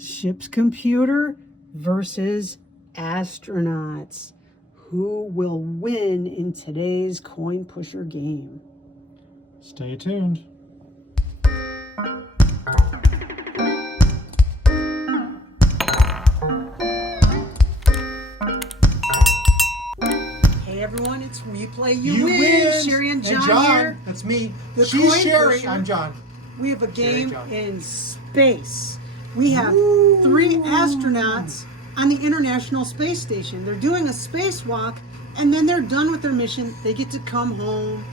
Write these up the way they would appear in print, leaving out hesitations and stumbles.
Ship's computer versus astronauts. Who will win in today's coin pusher game? Stay tuned. Hey everyone, it's We Play You Win. Sherry and John here. That's me. The She's coin Sherry. pusher. I'm John. We have a game John. in space. We have 3 astronauts on the International Space Station. They're doing a spacewalk, and then they're done with their mission. They get to come home,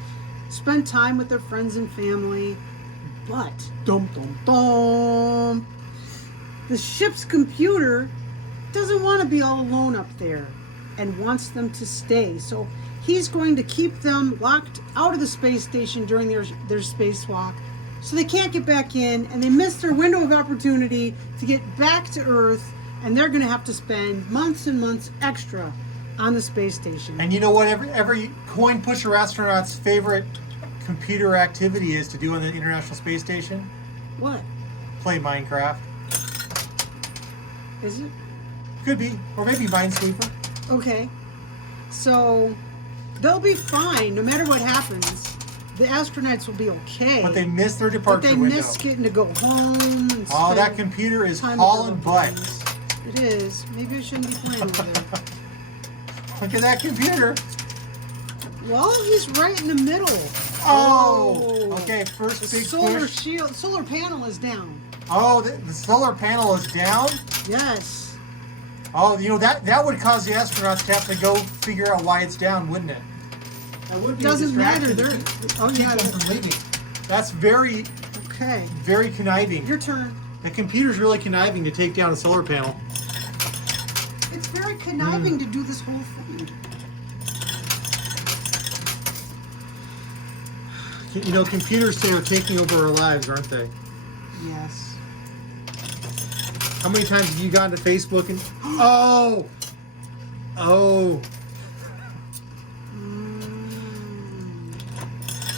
spend time with their friends and family. But, dum dum dum, the ship's computer doesn't want to be all alone up there and wants them to stay. So he's going to keep them locked out of the space station during their spacewalk, so they can't get back in, and they miss their window of opportunity to get back to Earth, and they're going to have to spend months and months extra on the space station. And you know what? Every coin pusher astronaut's favorite computer activity is to do on the International Space Station? What? Play Minecraft. Is it? Could be. Or maybe Minesweeper. Okay. So they'll be fine no matter what happens. The astronauts will be okay. But they miss their departure window. But they miss getting to go home and Oh, that computer is time hauling with butt. their friends. It is. Maybe I shouldn't be playing with it. Look at that computer. Well, he's right in the middle. Oh! Okay, first The big solar panel is down. Oh, the solar panel is down? Yes. Oh, you know, that would cause the astronauts to have to go figure out why it's down, wouldn't it? That would be Doesn't a matter. distraction They're to keep them from leaving. That's very, okay. very conniving. Your turn. The computer's really conniving to take down a solar panel. It's very conniving to do this whole thing. You know, computers are taking over our lives, aren't they? Yes. How many times have you gone to Facebook and... Oh!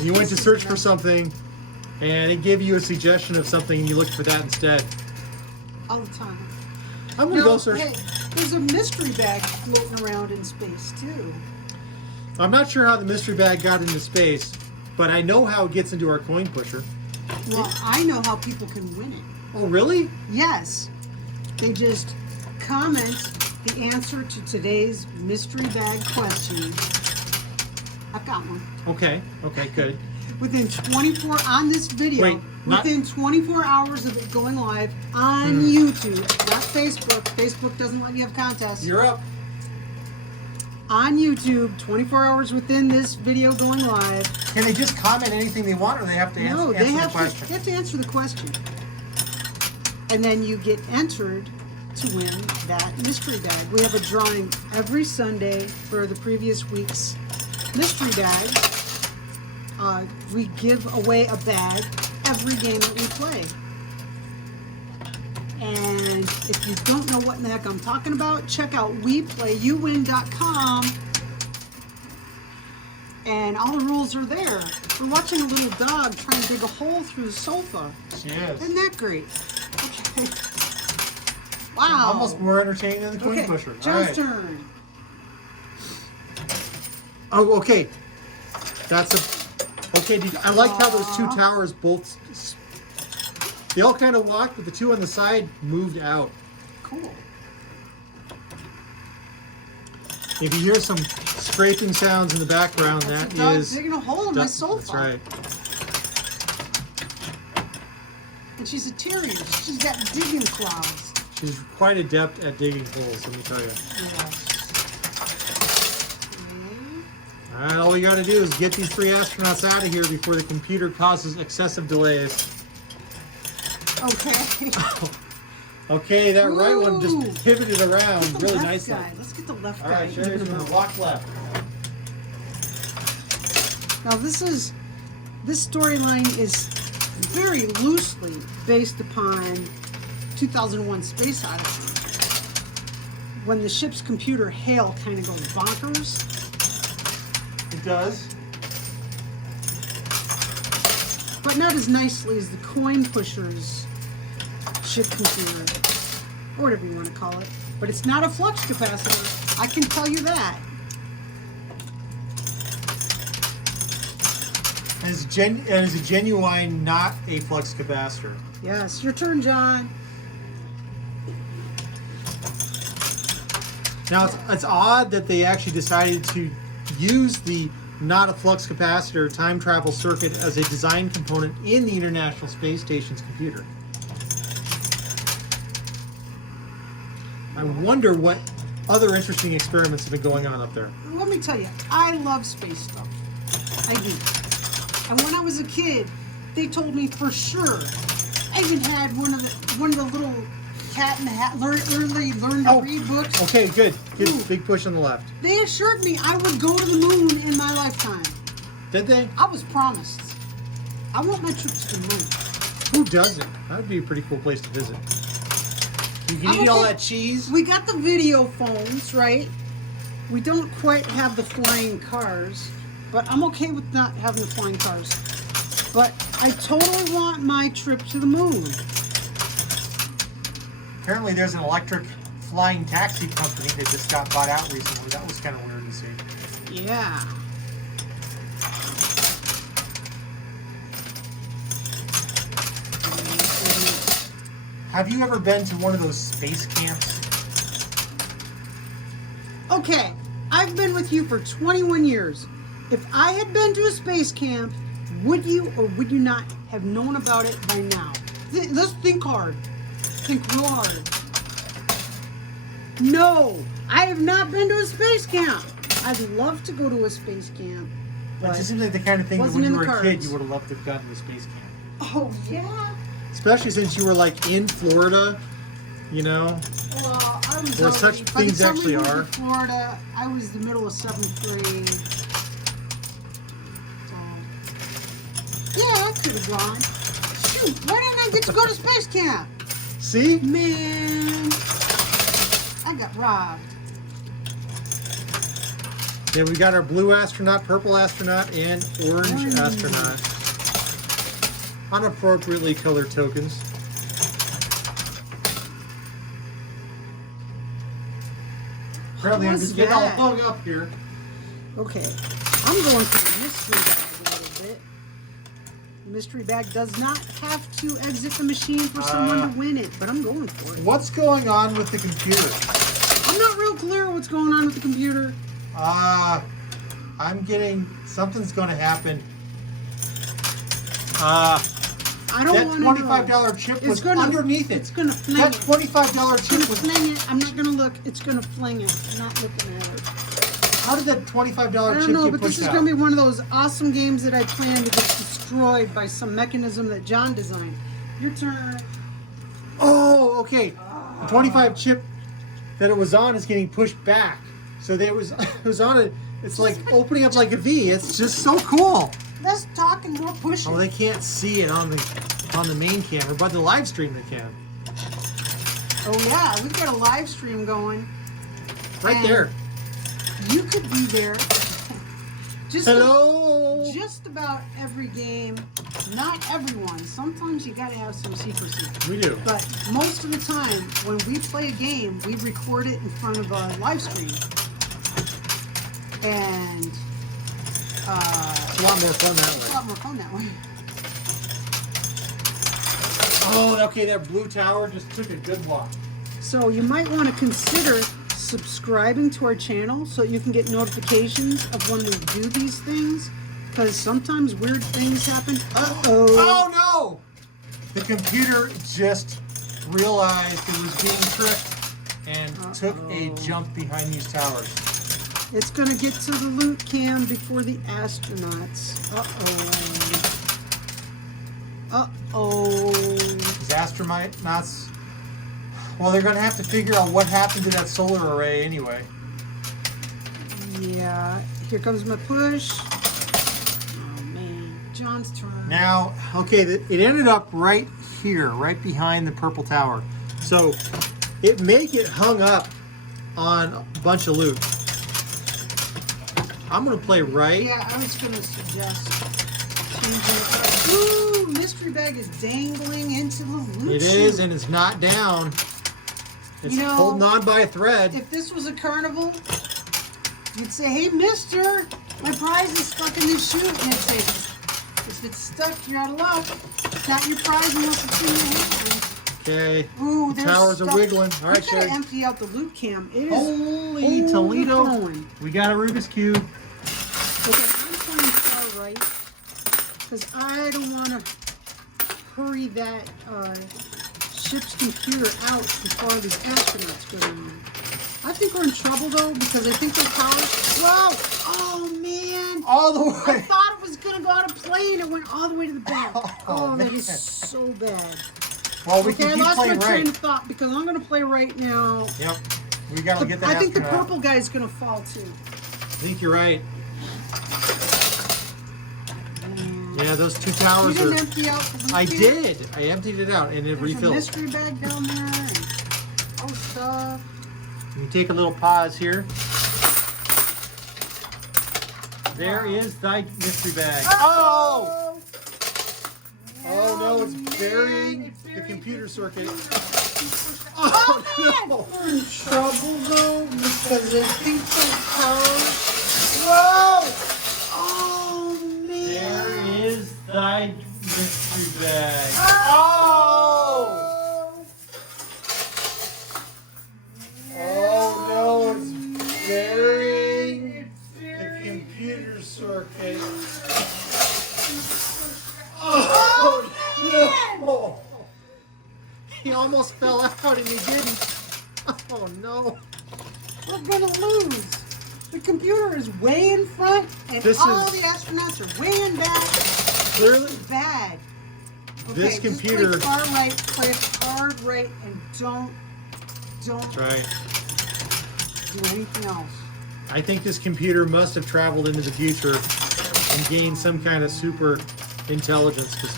You went to search for something, and it gave you a suggestion of something, and you looked for that instead. All the time. I'm going to go search... Hey, there's a mystery bag floating around in space, too. I'm not sure how the mystery bag got into space, but I know how it gets into our coin pusher. Well, I know how people can win it. Oh, really? Yes. They just comment the answer to today's mystery bag question. I've got one. Okay, good. Within 24 on this video, Wait, within 24 hours of it going live on YouTube, not Facebook. Facebook doesn't let you have contests. You're up. On YouTube, 24 hours within this video going live. Can they just comment anything they want, or they have to answer the question? They have to answer the question. And then you get entered to win that mystery bag. We have a drawing every Sunday for the previous week's mystery bag. We give away a bag every game that we play. And if you don't know what in the heck I'm talking about, check out WePlayYouWin.com. And all the rules are there. We're watching a little dog trying to dig a hole through the sofa. She is. Isn't that great? Okay. Wow. Almost more entertaining than the coin pusher. John's turn. Oh, okay. Okay, I liked how those two towers both... They all kind of walked, but the two on the side moved out. Cool. If you hear some scraping sounds in the background, That's that a dog is... digging a hole in my sofa. That's right. And she's a terrier. She's got digging claws. She's quite adept at digging holes, let me tell you. Yes. All right, all we got to do is get these 3 astronauts out of here before the computer causes excessive delays. Okay. Okay, that right one just pivoted around really left nicely. guy. Let's get the left All guy. right, Sherry's going to walk left. Now this storyline is very loosely based upon 2001 Space Odyssey, when the ship's computer HAL kind of goes bonkers. It does. But not as nicely as the coin pusher's ship computer. or whatever you want to call it. But it's not a flux capacitor. I can tell you that. And it's a genuine, not a flux capacitor. Yes, your turn, John. Now, it's odd that they actually decided to use the not a flux capacitor time travel circuit as a design component in the International Space Station's computer. I wonder what other interesting experiments have been going on up there. Let me tell you, I love space stuff. I do. And when I was a kid, they told me for sure. I even had one of the little Cat in the Hat learn to read books. Okay, good. Ooh. Big push on the left. They assured me I would go to the moon in my lifetime. Did they? I was promised. I want my trip to the moon. Who doesn't? That would be a pretty cool place to visit. You can I'm eat all okay. that cheese. We got the video phones, right? We don't quite have the flying cars, but I'm okay with not having the flying cars. But I totally want my trip to the moon. Apparently there's an electric flying taxi company that just got bought out recently. That was kind of weird to see. Yeah. Have you ever been to one of those space camps? Okay, I've been with you for 21 years. If I had been to a space camp, would you or would you not have known about it by now? Let's think hard. Think real hard. No, I have not been to a space camp. I'd love to go to a space camp. That just seems like the kind of thing that wasn't when you in were the a kid cards. you would have loved to have gone to a space camp. Oh, yeah? Especially since you were like in Florida, you know? Well, I was Where such by the things time actually we moved are. to Florida, I was the middle of 7th grade. So, yeah, I could have gone. Shoot, why didn't I get to go to space camp? See? Man, I got robbed. Yeah, we got our blue astronaut, purple astronaut, and orange Orange. astronaut. Unappropriately colored tokens. Apparently I'm What's just getting all that? hung up here. Okay, I'm going for the mystery bag a little bit. The mystery bag does not have to exit the machine for someone to win it, but I'm going for it. What's going on with the computer? I'm not real clear what's going on with the computer. I'm getting, something's going to happen. I don't That want to $25 chip was underneath it. It's going to fling That it. $25 It's going chip to was... fling it. I'm not going to look. It's going to fling it. I'm not looking at it. How did that $25 I chip don't know, get but pushed this is out? going to be one of those awesome games that I plan to get destroyed by some mechanism that John designed. Your turn. Oh, okay. The 25 chip that it was on is getting pushed back. So it was on it. It's like opening up like a V. It's just so cool. Let's talk and more pushing. Oh, they can't see it on the main camera, but the live stream they can. Oh yeah, we've got a live stream going. Right And there. You could be there. Just Hello. Just about every game. Not everyone. Sometimes you gotta have some secrecy. We do. But most of the time, when we play a game, we record it in front of a live stream. And It's a lot more fun that it's a way. lot more fun that way. Oh, okay. That blue tower just took a good walk. So you might want to consider subscribing to our channel so you can get notifications of when we do these things. Because sometimes weird things happen. Uh-oh. Oh no! The computer just realized it was being tricked and took a jump behind these towers. It's going to get to the loot cam before the astronauts. Uh-oh. Uh-oh. These astronauts, well, they're going to have to figure out what happened to that solar array anyway. Yeah. Here comes my push. Oh, man. John's turn. Now, okay, it ended up right here, right behind the purple tower. So it may get hung up on a bunch of loot. I'm going to play right. Yeah, I was going to suggest changing it. Ooh, mystery bag is dangling into the loot It chute. is, and it's not down. It's You know, holding on by a thread. if this was a carnival, you'd say, "Hey, mister, my prize is stuck in this chute." And they'd say, "If it's stuck, you're out of luck. It's not your prize unless it's in your hand." Okay. Ooh, The there's towers stuff. are wiggling. All right, We gotta Sherry. empty out the loot cam. It is Holy Toledo. overflowing. We got a Rubik's Cube. Okay, I'm playing far right because I don't want to hurry that ship's computer out before these astronauts go down. I think we're in trouble though because I think the towers. Whoa! Oh man! All the I way. thought it was gonna go on a plane. It went all the way to the back. Oh, that man. is so bad. Well, we Okay, can I keep lost my playing train right. of thought because I'm gonna play right now. Yep. We got to get that I think the astronaut. purple guy is gonna fall too. I think you're right. Yeah, those two You towers didn't are. empty out the loot I cam? did. I emptied it out and it There's a refilled. mystery bag down there and oh stuff. You take a little pause here. There is thy mystery bag. Oh! Oh no, it's burying the computer circuit. Oh man! no. We're in trouble though because I think the code. Whoa! Oh man! There is thy mystery bag. Oh! Oh no, it's burying the computer circuit. Oh no! He almost fell out and he didn't. Oh no. We're gonna lose. The computer is way in front and This all is- the astronauts are way in back. Clearly, This is bad. this Just computer. play far right, play hard right, and don't That's right. do anything else. I think this computer must have traveled into the future and gained some kind of super intelligence because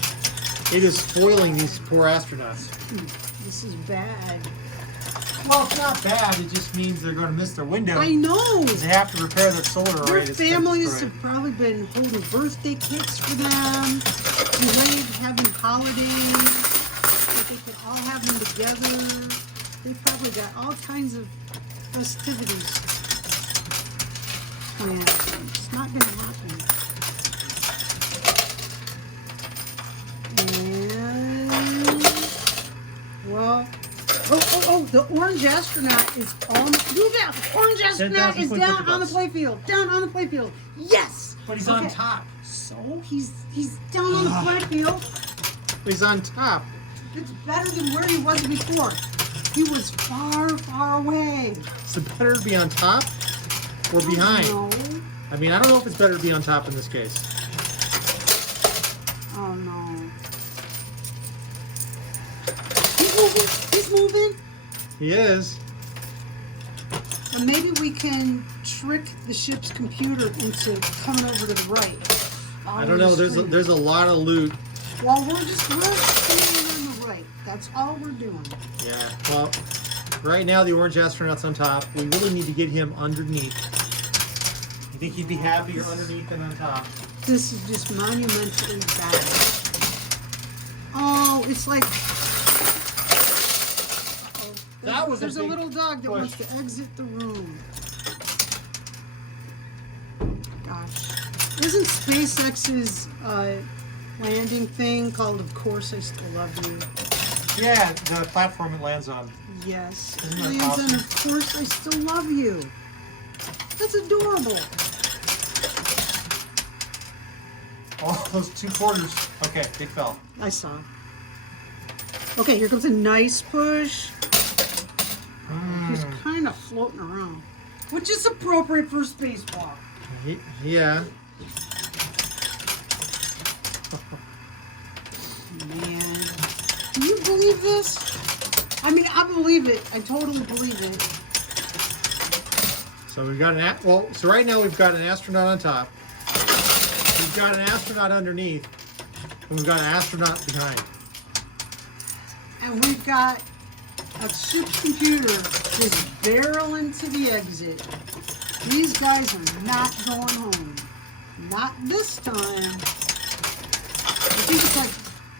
it is spoiling these poor astronauts. This is bad. Well, it's not bad. It just means they're going to miss their window. I know. They have to repair their solar Their array. families have probably been holding birthday cakes for them, delayed having holidays, that they could all have them together. They probably got all kinds of festivities planned. It's not going to happen. And, well, oh, the orange astronaut is on. Look out! Orange astronaut is down on the playfield. Down on the playfield. Yes! But he's Okay. on top. So he's down on the playfield. He's on top. It's better than where he was before. He was far, far away. Is it better to be on top or behind? No. I mean, I don't know if it's better to be on top in this case. Oh no. He's moving. He's moving. He is. And maybe we can trick the ship's computer into coming over to the right. I don't know. There's a lot of loot. Well, we're standing on the right. That's all we're doing. Yeah. Well, right now the orange astronaut's on top. We really need to get him underneath. You think he'd be happier underneath than on top? This is just monumentally bad. Oh, it's like. Oh, That was a there's a big little dog that push. wants to exit the room. Gosh. Isn't SpaceX's landing thing called Of Course I Still Love You? Yeah, the platform it lands on. Yes. Isn't that Lands awesome? on Of Course I Still Love You. That's adorable. Oh, those 2 quarters. Okay, they fell. I saw. Okay, here comes a nice push. He's kind of floating around, which is appropriate for a spacewalk. Yeah. Man, can you believe this? I mean, I believe it. I totally believe it. So we've got so right now we've got an astronaut on top. We've got an astronaut underneath. And we've got an astronaut behind. And we've got a ship's computer just barreling to the exit. These guys are not going home. Not this time.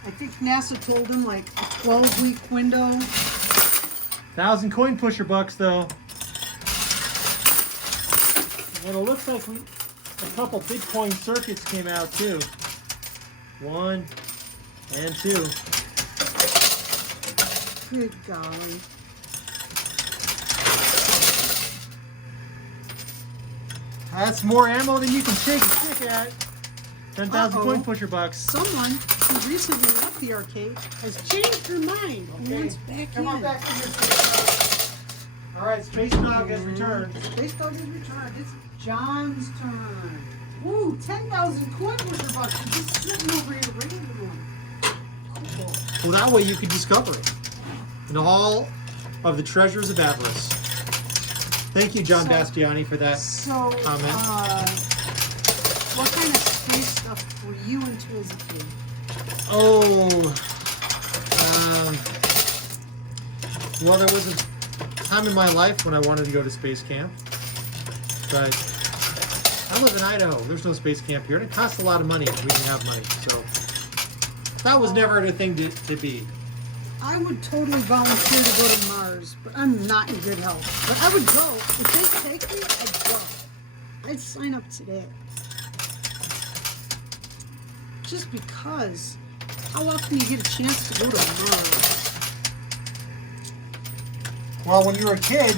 I think NASA told them like a 12-week window. 1,000 coin pusher bucks though. And it looks like a couple Bitcoin circuits came out too. 1 and 2. Good golly. That's more ammo than you can shake a stick at. 10,000 coin pusher bucks. Someone who recently left the arcade has changed her mind and wants back Come in. on back to your Space Dog. All right, Space Dog has returned. Space Dog has returned. It's John's turn. Woo, 10,000 coin pusher bucks are just sitting over here ready for one. Cool. Well, that way you can discover it. And all of the treasures of avarice. Thank you, John Bastiani, for that comment. What kind of space stuff were you into as a kid? Well, there was a time in my life when I wanted to go to space camp. But I live in Idaho. There's no space camp here. And it costs a lot of money. We didn't have money. So that was never the thing to be. I would totally volunteer to go to Mars, but I'm not in good health. But I would go. If they take me, I'd go. I'd sign up today. Just because. How often do you get a chance to go to Mars? Well, when you were a kid,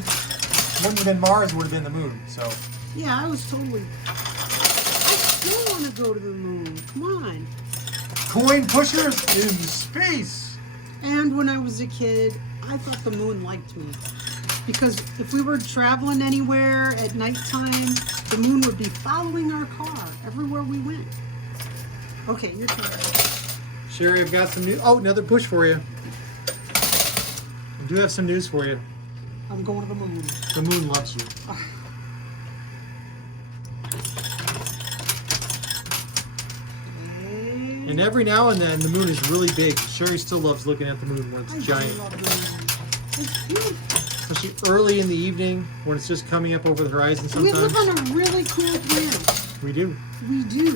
wouldn't have been Mars, it would have been the moon. So Yeah, I was totally... I still want to go to the moon. Come on. coin pushers in space. And when I was a kid, I thought the moon liked me. Because if we were traveling anywhere at nighttime, the moon would be following our car everywhere we went. Okay, your turn. Sherry, I've got some news. Oh, another push for you. I do have some news for you. I'm going to the moon. The moon loves you. And every now and then, the moon is really big. Sherry still loves looking at the moon when it's giant. Love the moon. It's beautiful. Especially early in the evening when it's just coming up over the horizon We sometimes. live on a really cool planet. We do. We do.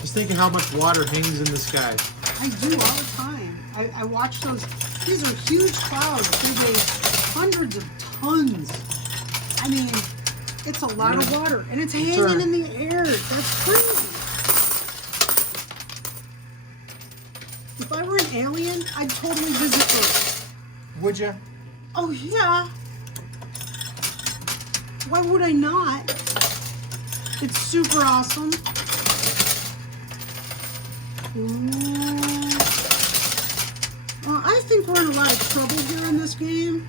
Just think of how much water hangs in the sky. I do all the time. I watch those. These are huge clouds. They weigh hundreds of tons. I mean, it's a lot of water. And it's hanging in the air. That's crazy. If I were an alien, I'd totally visit Earth. Would you? Oh, yeah. Why would I not? It's super awesome. Ooh. Well, I think we're in a lot of trouble here in this game.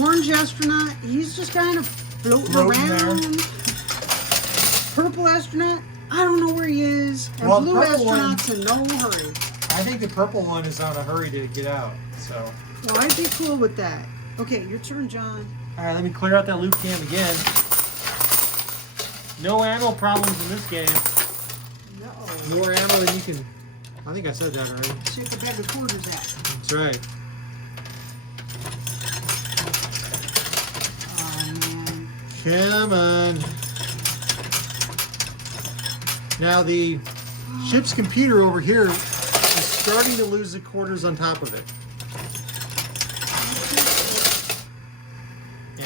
Orange astronaut, he's just kind of floating around. Purple astronaut, I don't know where he is. And Well, blue purple one- astronaut's in no hurry. I think the purple one is on a hurry to get out. So, Well, I'd be cool with that. Okay, your turn, John. all right, let me clear out that loot cam again. No ammo problems in this game. Uh-oh. More ammo than you can. I think I said that already. Shake a bag of quarters at. That's right. Oh, man. Come on. Now the ship's computer over here is starting to lose the quarters on top of it.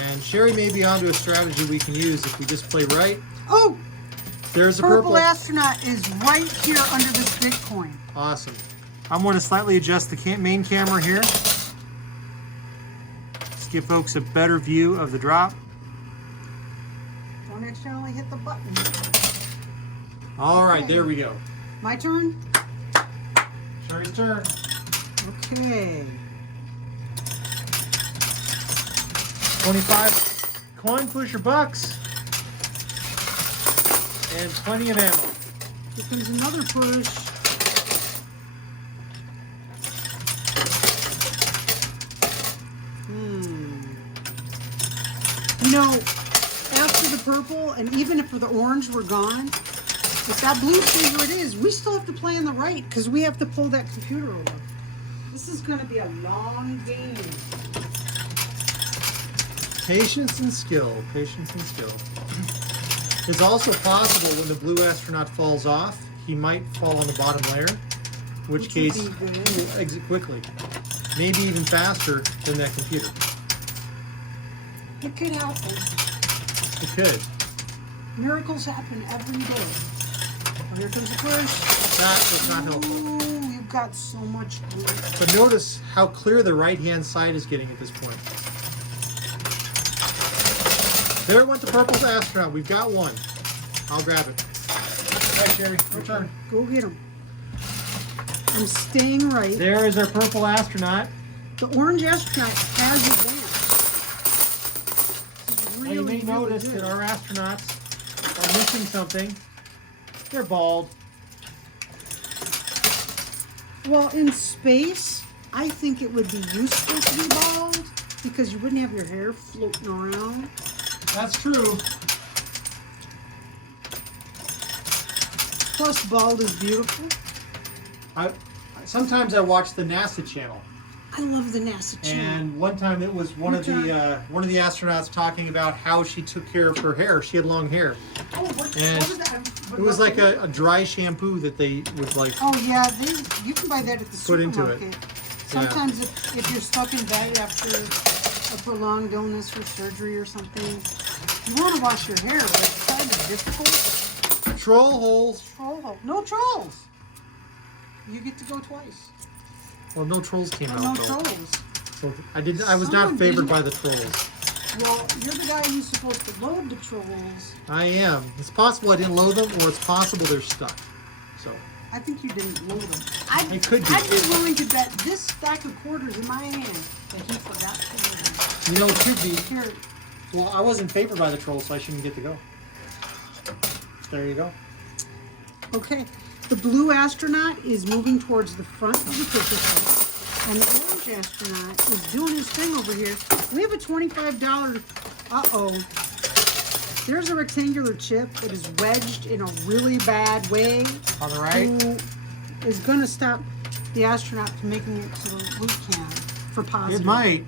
And Sherry may be onto a strategy we can use if we just play right. Oh! There's a Purple purple. astronaut is right here under this Bitcoin. Awesome. I'm going to slightly adjust the main camera here. Let's give folks a better view of the drop. Don't accidentally hit the button. All right, there we go. My turn? Sherry's turn. Okay. 25 coin pusher bucks. And plenty of ammo. Here comes another push. You know, after the purple, and even if the orange were gone, if that blue stays where it is, we still have to play on the right, because we have to pull that computer over. This is going to be a long game. Patience and skill. Patience and skill. It's also possible when the blue astronaut falls off, he might fall on the bottom layer, in which case would be good. he will exit quickly. Maybe even faster than that computer. It could happen. It could. Miracles happen every day. Oh, here comes the push. That was not helpful. Ooh, you've got so much glue. But notice how clear the right-hand side is getting at this point. There went the purple astronaut. We've got one. I'll grab it. All right, Sherry, your turn. Go get him. I'm staying right. There is our purple astronaut. The orange astronaut has advanced. Now you may notice that our astronauts are missing something. They're bald. Well, in space, I think it would be useful to be bald because you wouldn't have your hair floating around. That's true. Plus, bald is beautiful. Sometimes I watch the NASA channel. I love the NASA channel. And one time it was one of the astronauts talking about how she took care of her hair. She had long hair. Oh, what And was that? it was like a dry shampoo that they would like. Oh yeah, you can buy that at the Put into supermarket. it. Sometimes if you're stuck in bed after a prolonged illness or surgery or something, you want to wash your hair, but it's kind of difficult. Troll holes. Troll hole. No trolls. You get to go twice. Well, no trolls came No out though. trolls. So I was Someone not favored didn't- by the trolls. Well, you're the guy who's supposed to load the trolls. I am. It's possible I didn't load them, or it's possible they're stuck. So I think you didn't load them. It could be. I'd be willing to bet this stack of quarters in my hand that he forgot to load them. you know, it could be. Here, Well, I wasn't favored by the trolls, so I shouldn't get to go. There you go. okay. The blue astronaut is moving towards the front of the picture set, and the orange astronaut is doing his thing over here. We have a $25. Uh-oh. There's a rectangular chip that is wedged in a really bad way. On the right. Who is going to stop the astronaut from making it to the loot can for positive? It might.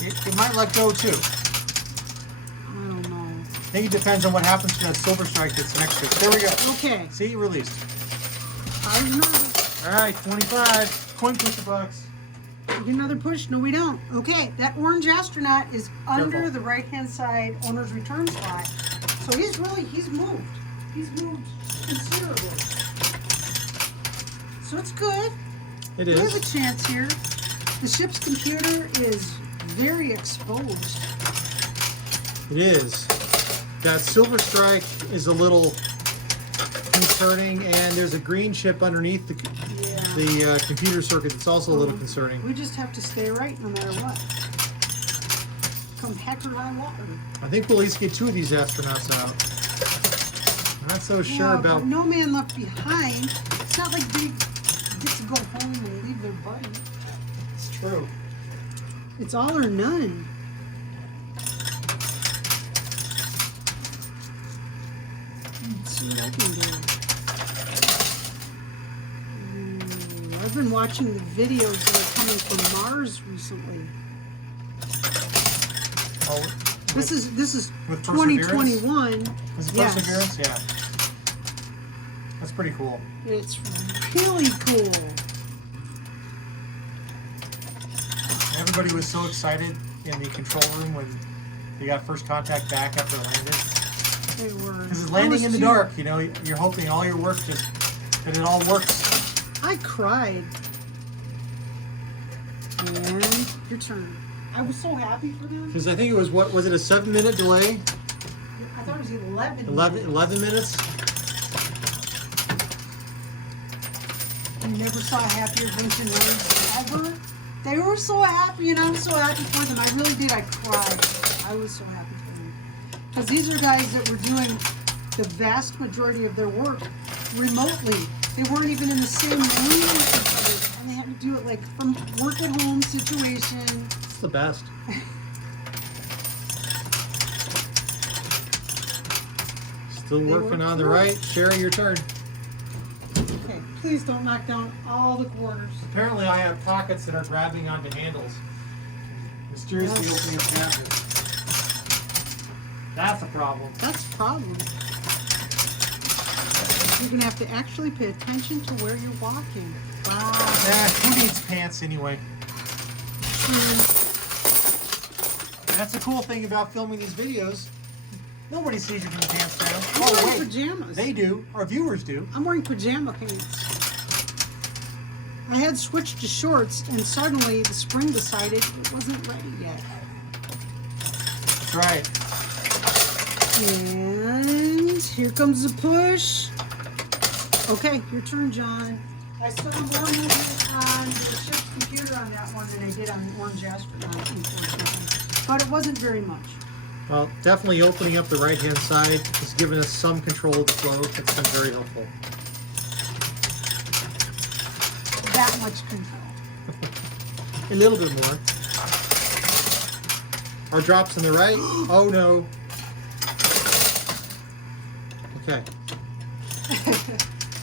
It might let go too. I don't know. I think it depends on what happens to that silver strike that's next to it. There we go. Okay. See, released. I was nervous. All right, 25. Coin pusher bucks. We get another push. No, we don't. Okay, that orange astronaut is under Careful. the right-hand side owner's return slot. So he's moved. He's moved considerably. So it's good. It We have a is. chance here. The ship's computer is very exposed. It is. That silver strike is a little concerning, and there's a green chip underneath the computer circuit that's also a little concerning. We just have to stay right no matter what. Come heck or high water. I think we'll at least get 2 of these astronauts out. Not so sure Yeah, about. but no man left behind. It's not like they get to go home and leave their buddy. It's true. It's all or none. Let's see what I can do. I've been watching the videos that are coming from Mars recently. Oh, This is with Perseverance? 2021. is it Yes. Perseverance? Yeah. That's pretty cool. It's really cool. Everybody was so excited in the control room when they got first contact back after it landed. They were. Because it's landing in the dark, you know, you're hoping all your work that it all works. I cried. And your turn. I was so happy for them. Because I think it was, what, was it a 7-minute delay? I thought it was 11. 11 minutes? You never saw a happier bunch of nerds ever. They were so happy, and I was so happy for them. I really did. I cried. I was so happy for them. Because these are guys that were doing the vast majority of their work remotely. They weren't even in the same room with each other. And they had to do it like from work at home situation. It's the best. Still working on the right. Sherry, your turn. Okay, please don't knock down all the quarters. Apparently I have pockets that are grabbing onto handles. Mysteriously opening up cabinets. That's a problem. That's a problem. You're going to have to actually pay attention to where you're walking. Wow. Who needs pants anyway? That's the cool thing about filming these videos. Nobody sees you from the pants down. I'm wearing pajamas. They do. Our viewers do. I'm wearing pajama pants. I had switched to shorts, and suddenly the spring decided it wasn't ready yet. That's right. And here comes the push. Okay, your turn, John. I saw more movement on the ship's computer on that one than I did on the Orange Astronaut, unfortunately. But it wasn't very much. Well, definitely opening up the right-hand side has given us some control of the flow. It's been very helpful. That much control. A little bit more. Our drops on the right. Oh no. Okay.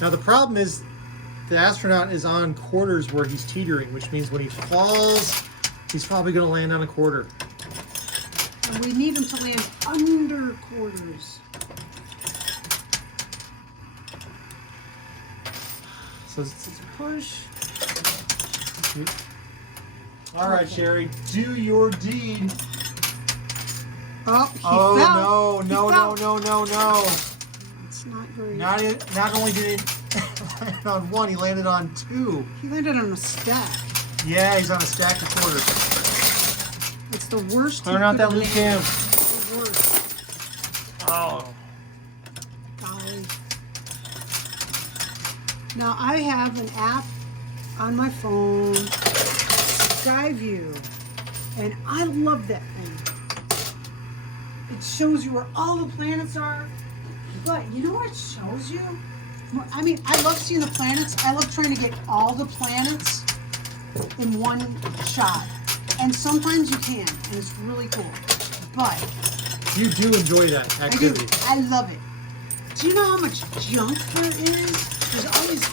Now the problem is the astronaut is on quarters where he's teetering, which means when he falls, he's probably going to land on a quarter. And we need him to land under quarters. So it's, Push. all right, Sherry, do your deed. Oh, he Oh fell. no! No! It's not very. Not only did he land on one, he landed on two. He landed on a stack. Yeah, he's on a stack of quarters. It's the worst. Clear out that loose cam. The worst. Oh. Golly. Now I have an app on my phone, Skyview, and I love that thing. It shows you where all the planets are, but you know what it shows you? I mean, I love seeing the planets. I love trying to get all the planets in one shot. And sometimes you can, and it's really cool. But You do enjoy that activity. I love it. Do you know how much junk there is? There's all these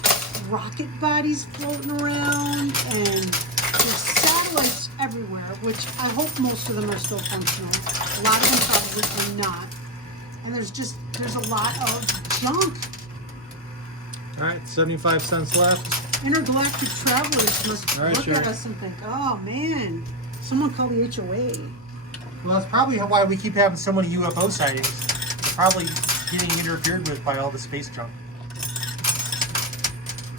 rocket bodies floating around, and there's satellites everywhere, which I hope most of them are still functional. A lot of them probably are not. And there's a lot of junk. All right, 75 cents left. Intergalactic travelers must All right, look sure. at us and think, oh man, someone call the HOA. Well, that's probably why we keep having so many UFO sightings. They're probably getting interfered with by all the space junk.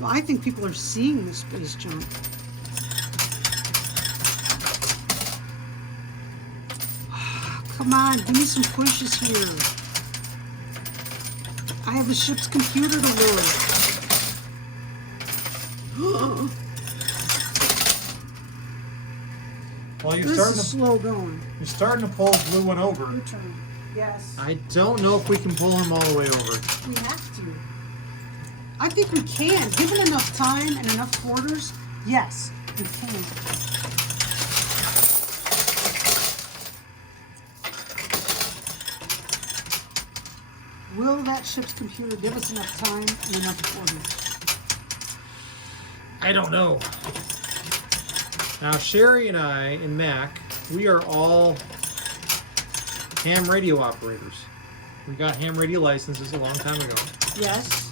Well, I think people are seeing the space junk. Come on, give me some pushes here. I have the ship's computer to load. Well, This is slow going. you're starting to pull the blue one over. Your turn. Yes. I don't know if we can pull him all the way over. We have to. I think we can. Given enough time and enough quarters, yes, we can. Will that ship's computer give us enough time and enough quarters? I don't know. Now, Sherry and I and Mac, we are all ham radio operators. We got ham radio licenses a long time ago. Yes.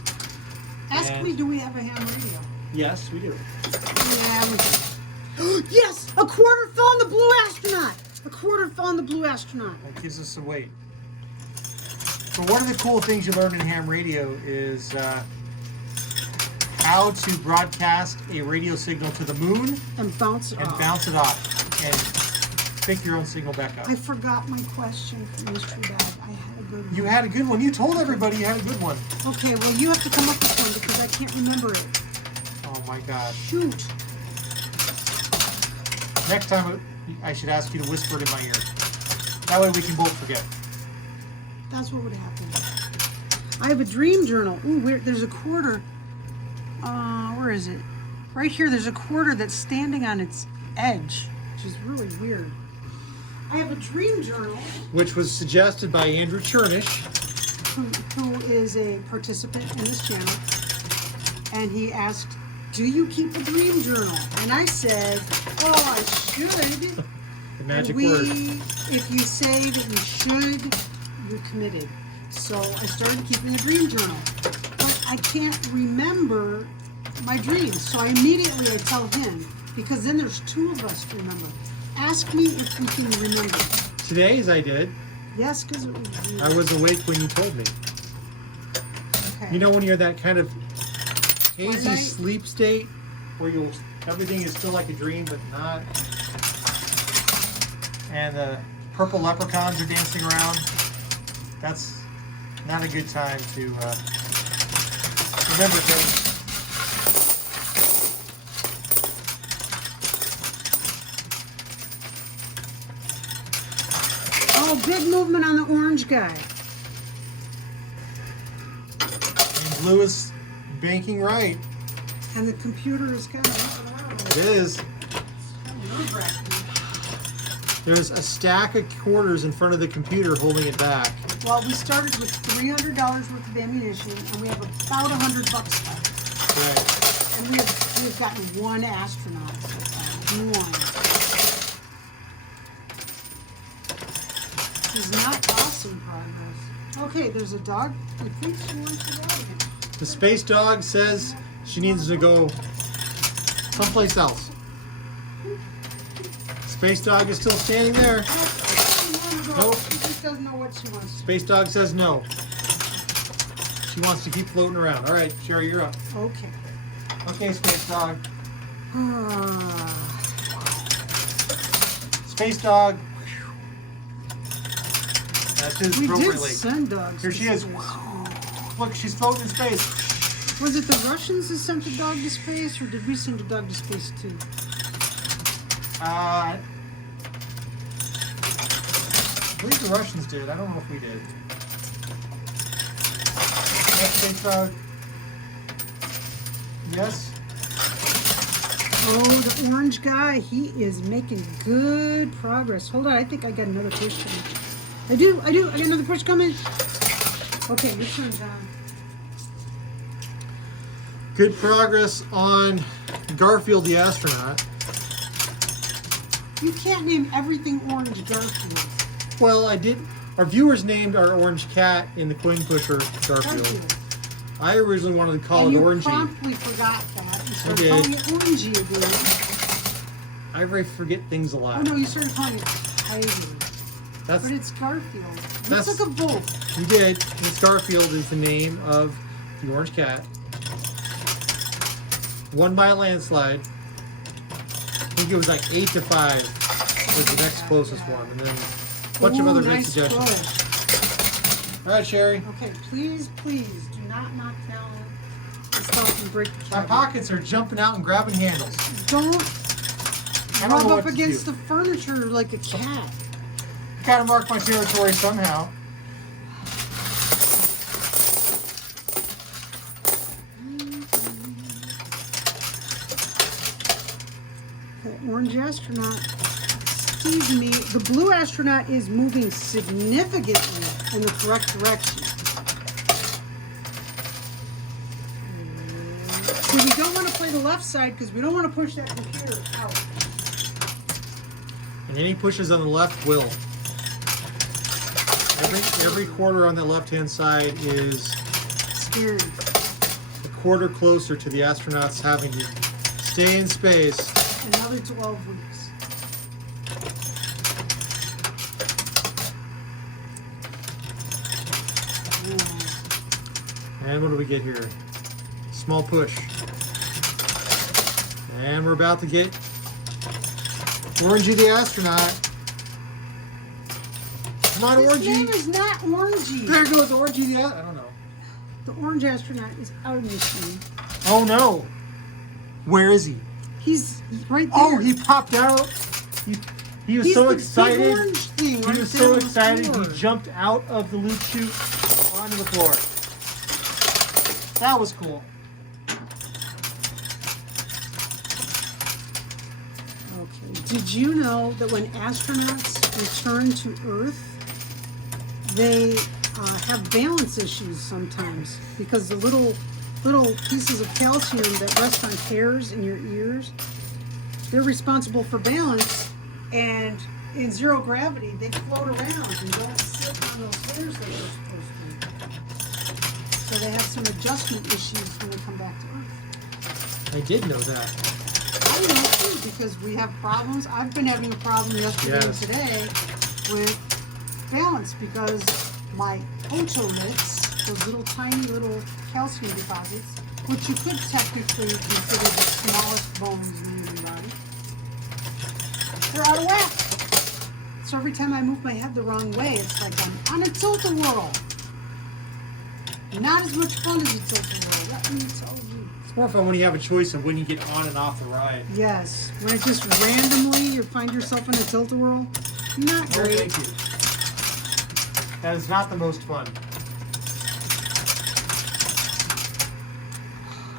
Ask And- me, do we have a ham radio? Yes, we do. Yeah, we do. Yes! A quarter fell on the blue astronaut! A quarter fell on the blue astronaut. That gives us some weight. So one of the cool things you learn in ham radio is how to broadcast a radio signal to the moon And bounce it and off. bounce it off and pick your own signal back up. I forgot my question from Mystery Bag. I had a good one. You had a good one. You told everybody you had a good one. Okay, well, you have to come up with one because I can't remember it. Oh my gosh. Shoot. Next time I should ask you to whisper it in my ear. That way we can both forget. That's what would happen. I have a dream journal. Ooh, there's a quarter. Where is it? Right here, there's a quarter that's standing on its edge, which is really weird. I have a dream journal. Which was suggested by Andrew Chernish. Who is a participant in this channel, and he asked, do you keep a dream journal? And I said, oh, I should. The magic And word. if you say that you should, you're committed. So I started keeping a dream journal, but I can't remember my dreams. So I tell him, because then there's two of us to remember. Ask me if we can remember. Today's I did. Yes, because it was. I was awake when you told me. Okay. You know when you're in that kind of hazy Twilight? sleep state where everything is still like a dream but not, and the purple leprechauns are dancing around. That's not a good time to remember things. Oh, big movement on the orange guy. And blue is banking right. And the computer is kind of moving around. It is. It's kind of nerve-wracking. There's a stack of quarters in front of the computer holding it back. Well, we started with $300 worth of ammunition, and we have about $100 left. Right. And we've gotten one astronaut so far. One. This is not awesome progress. Okay, there's a dog. I think she wants to go out again. The space dog says she needs to go someplace else. Space dog is still standing there. Nope. She just doesn't know what she wants. Space dog says no. She wants to keep floating around. All right, Sherry, you're up. Okay. Okay, space dog. Space dog. That is We did appropriately. send dogs. Here to she is. space. Look, she's floating in space. Was it the Russians that sent a dog to space, or did we send a dog to space too? I believe the Russians did. I don't know if we did. Yes, space dog. Yes. Oh, the orange guy, he is making good progress. Hold on, I think I got another push coming. I do. I got another push coming. Okay, your turn, John. Good progress on Garfield the astronaut. You can't name everything orange Garfield. Well, I did. Our viewers named our orange cat in the coin pusher Garfield. I originally wanted to call And it you Orangey. promptly forgot that. You started did. calling it Orangey again. I really forget things a Oh lot. no, you started calling it Tiger. That's But it's Garfield. That's- Let's look at both. we did. Miss Garfield is the name of the orange cat. Won by a landslide. I think it was like 8-5 was the next closest one, and then a bunch of Ooh, other good nice suggestions. push. All right, Sherry. Okay, please do not knock down the stuff and break the My cabinet. pockets are jumping out and grabbing handles. Don't I don't rub know up what to against do. the furniture like a cat. Gotta mark my territory somehow. The orange astronaut, excuse me, the blue astronaut is moving significantly in the correct direction. So we don't want to play the left side because we don't want to push that computer out. And any pushes on the left will. Every quarter on the left-hand side is Scary. a quarter closer to the astronauts having to stay in space. Another 12 weeks. And what do we get here? Small push. And we're about to get Orangey the astronaut. Come on, His name Orangey. is not Orangey. There goes Orangey the I don't know. The orange astronaut is out of the machine. Oh no. Where is he? He's right there. Oh, he popped out. He was He's so the big excited. orange thing He right was there so on the excited floor. he jumped out of the loot chute onto the floor. That was cool. Okay. Did you know that when astronauts return to Earth, they have balance issues sometimes because the little pieces of calcium that rest on hairs in your ears, they're responsible for balance, and in zero gravity they float around and don't sit on those hairs that they're supposed to. So they have some adjustment issues when they come back to Earth. I did know that. I know too, because we have problems. I've been having a problem yesterday and Yes. today with balance because my otoliths, those little tiny little calcium deposits, which you could technically consider the smallest bones in the human body, they're out of whack. So every time I move my head the wrong way, it's like I'm on a tilt-a-whirl. Not as much fun as a tilt-a-whirl, let me tell you. It's more fun when you have a choice of when you get on and off the ride. Yes, when it just randomly you find yourself in a tilt-a-whirl, not No, great. thank you. That is not the most fun.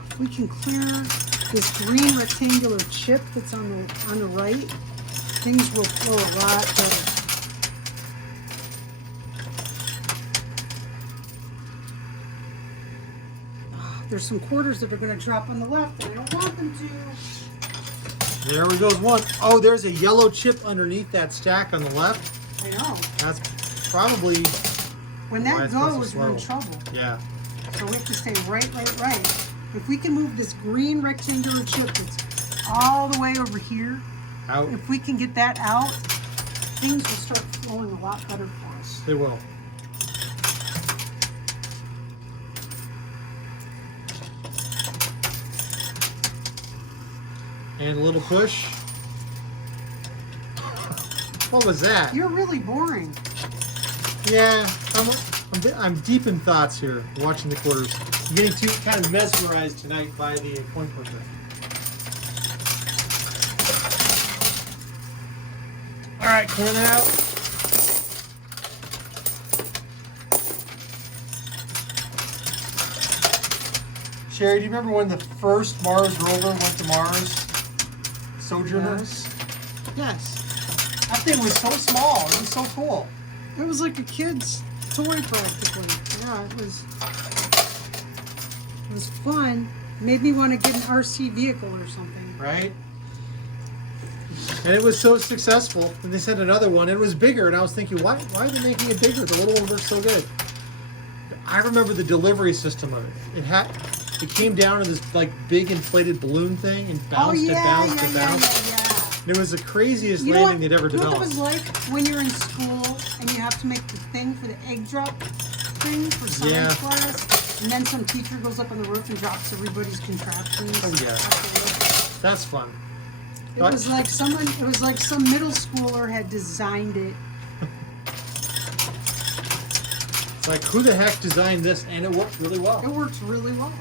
If we can clear this green rectangular chip that's on the right, things will flow a lot better. There's some quarters that are going to drop on the left, and I don't want them to. There we goes one. Oh, there's a yellow chip underneath that stack on the left. I know. That's probably When why that it's supposed to goes, we're in slow. trouble. Yeah. So we have to stay right. If we can move this green rectangular chip that's all the way over here, Out. if we can get that out, things will start flowing a lot better for us. They will. And a little push. What was that? You're really boring. Yeah, I'm deep in thoughts here, watching the quarters. I'm getting too kind of mesmerized tonight by the point pusher. All right, clean it out. Sherry, do you remember when the first Mars rover went to Mars? Sojourner? Yes. That thing was so small. It was so cool. It was like a kid's toy practically. Yeah, it was fun. Made me want to get an RC vehicle or something. Right? And it was so successful. And they sent another one. It was bigger, and I was thinking, why are they making it bigger? The little one works so good. I remember the delivery system of it. It came down to this like big inflated balloon thing and bounced and bounced and bounced. Yeah. And it was the craziest You know landing what? they'd ever You know what developed. it was like when you're in school and you have to make the thing for the egg drop thing for science class, and then some teacher goes up on the roof and drops everybody's contraptions. Oh, yeah. That's fun. It was like some middle schooler had designed it. It's like, who the heck designed this? And it worked really well. It works really well.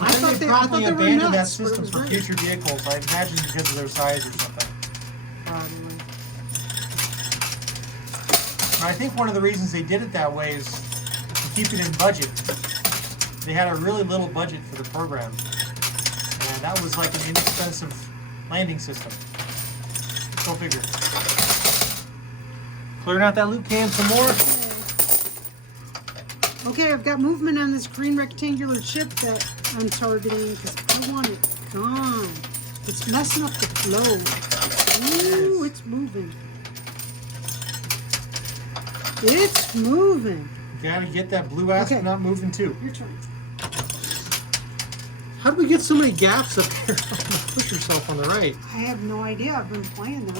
I thought think they they probably were abandoned that nuts, but it system was for great. future vehicles. I imagine because of their size or something. Probably. But I think one of the reasons they did it that way is to keep it in budget. They had a really little budget for the program. And that was like an inexpensive landing system. Go figure. Clearing out that loop cam some more. Okay, I've got movement on this green rectangular chip that I'm targeting because I want it gone. It's messing up the flow. Ooh, it's moving. It's moving. You gotta get that blue astronaut moving too. Your turn. How do we get so many gaps up here? Push yourself on the right. I have no idea. I've been playing them.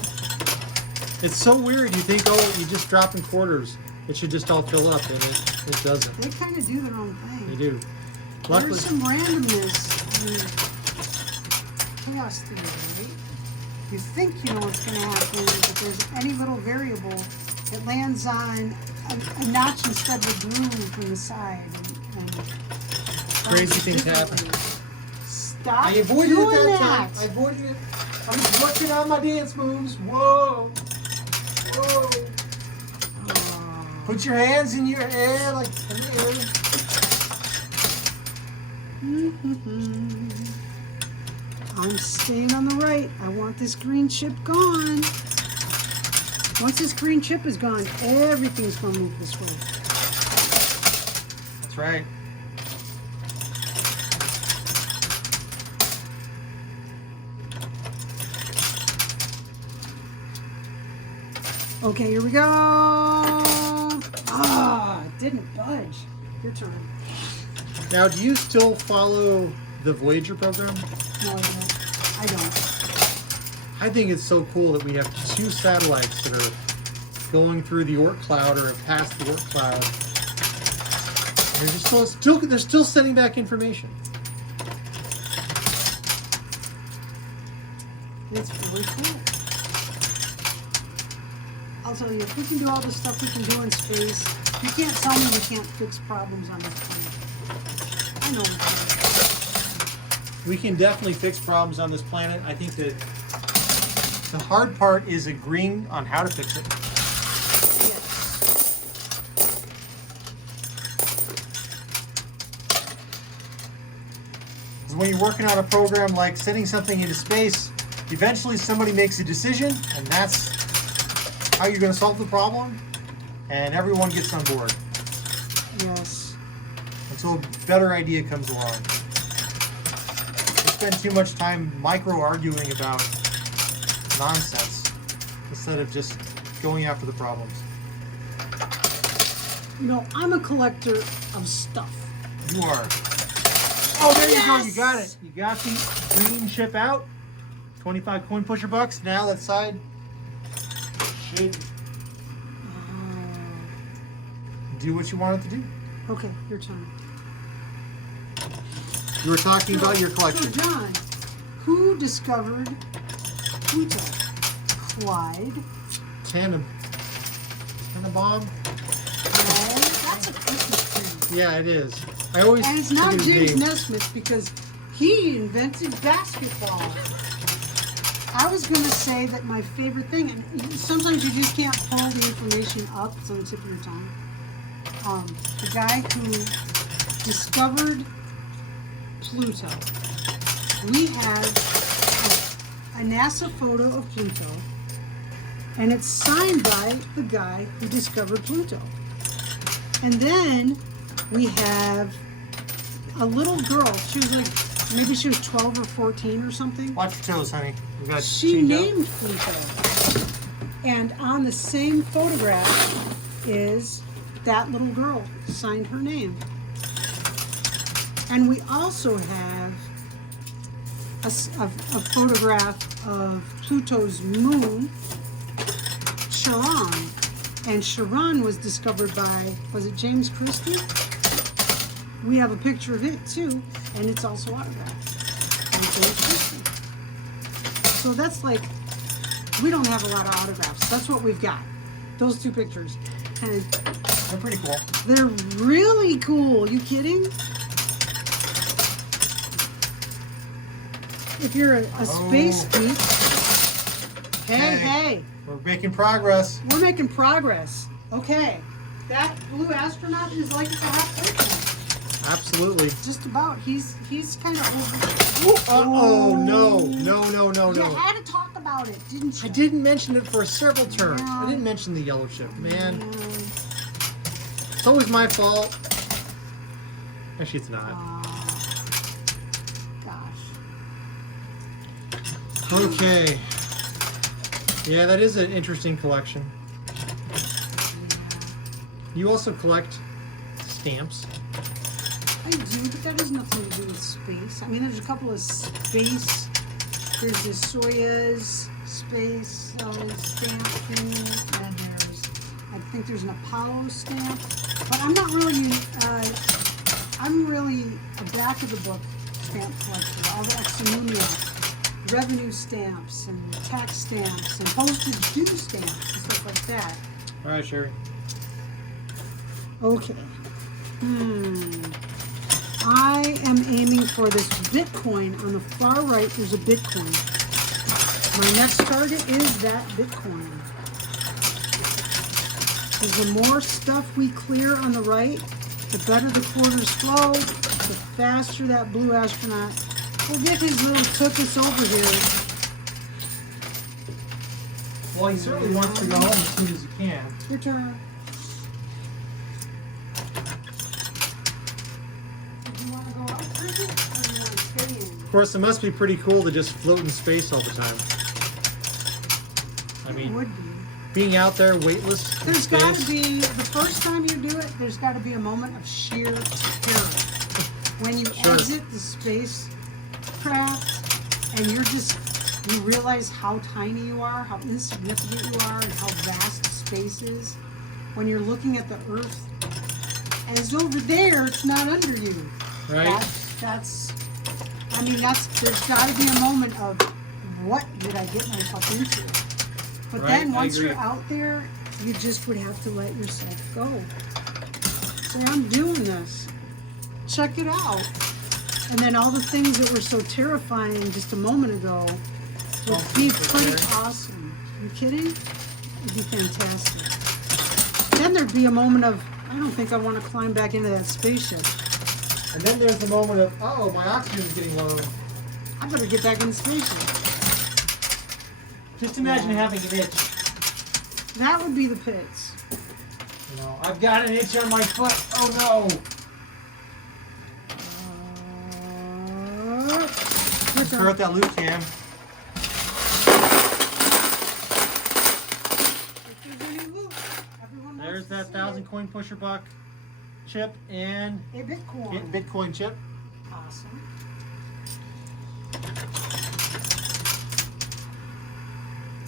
It's so weird. You think, oh, you just drop in quarters. It should just all fill up, and it doesn't. They kind of do their own They thing. do. Luckily, There's some randomness in chaos theory, right? You think you know what's going to happen, but there's any little variable that lands on a notch instead of a groove from the side. And Crazy things happen. Stop I avoided it doing that that. time. I avoided it. I was working on my dance moves. Whoa. Whoa. Put your hands in your hair like in the air. I'm staying on the right. I want this green chip gone. Once this green chip is gone, everything's going to move this way. That's right. Okay, here we go. Ah, it didn't budge. Your turn. Now, do you still follow the Voyager program? No, I don't. I think it's so cool that we have 2 satellites that are going through the Oort cloud or past the Oort cloud. They're still sending back information. It's really cool. I'll tell you, if we can do all the stuff we can do in space, you can't tell me we can't fix problems on this planet. I know we can. We can definitely fix problems on this planet. I think that the hard part is agreeing on how to fix it. Yes. 'Cause when you're working on a program like sending something into space, eventually somebody makes a decision, and that's how you're going to solve the problem, and everyone gets on board Yes. until a better idea comes along. We spend too much time micro-arguing about nonsense instead of just going after the problems. You know, I'm a collector of stuff. You are. Oh, there you go. You Yes! got it. You got the green ship out. 25 coin pusher bucks. Now that side should do what you want it to do. Okay, your turn. You were talking about your So, collection. John, who discovered Pluto? Clyde? Tannenbaum? No, that's a Christmas tree. Yeah, it is. I always And it's not forget his James name. Nesmith because he invented basketball. I was going to say that my favorite thing, and sometimes you just can't pull the information up, it's on the tip of your tongue. The guy who discovered Pluto. We have a NASA photo of Pluto, and it's signed by the guy who discovered Pluto. And then we have a little girl. She was like, maybe she was 12 or 14 or something. Watch your toes, honey. We got She chained up. named Pluto. And on the same photograph is that little girl, signed her name. And we also have a photograph of Pluto's moon, Charon. And Charon was discovered by, was it James Christie? We have a picture of it too, and it's also autographed by James Christie. So that's like, we don't have a lot of autographs. That's what we've got. Those two pictures. And They're pretty cool. they're really cool. You kidding? If you're a space geek, hey, We're making progress. we're making progress. Okay, that blue astronaut is like a hot person. Absolutely. Just about. He's kind of over. Oh, no. You had to talk about it, didn't you? I didn't mention it for several turns. Yeah. I didn't mention the yellow chip. Man, it's always my fault. Actually, it's not. Gosh. Okay. Yeah, that is an interesting collection. You also collect stamps. I do, but that has nothing to do with space. I mean, there's a couple of space. There's the Soyuz space stamp thing, and I think there's an Apollo stamp. But I'm not really, I'm really a back of the book stamp collector. All the exomunia, revenue stamps, and tax stamps, and postage due stamps, and stuff like that. All right, Sherry. Okay. I am aiming for this Bitcoin. On the far right, there's a Bitcoin. My next target is that Bitcoin. Because the more stuff we clear on the right, the better the quarters flow, the faster that blue astronaut will get his little tuchus over here. Well, he certainly wants to go home as soon as he can. Your turn. Do you want to go out, Bridget, or do you want to stay in? Of course, it must be pretty cool to just float in space all the time. I It mean, would be. being out there weightless in There's got to space. be, the first time you do it, there's got to be a moment of sheer terror. When you Sure. exit the spacecraft and you realize how tiny you are, how insignificant you are, and how vast space is, when you're looking at the Earth, as over there, it's not under you. Right. There's got to be a moment of, what did I get myself into? But Right, then I once you're agree. out there, you just would have to let yourself go. Say, I'm doing this. Check it out. And then all the things that were so terrifying just a moment ago would be pretty awesome. You kidding? It'd be fantastic. Then there'd be a moment of, I don't think I want to climb back into that spaceship. And then there's the moment of, oh, my oxygen's getting low. I better get back in the spaceship. Just imagine having an itch. That would be the pits. You know, I've got an itch on my foot. Oh no! Throw out that loop cam. There's that 1,000 coin pusher buck chip and A Bitcoin. Bitcoin chip. Awesome.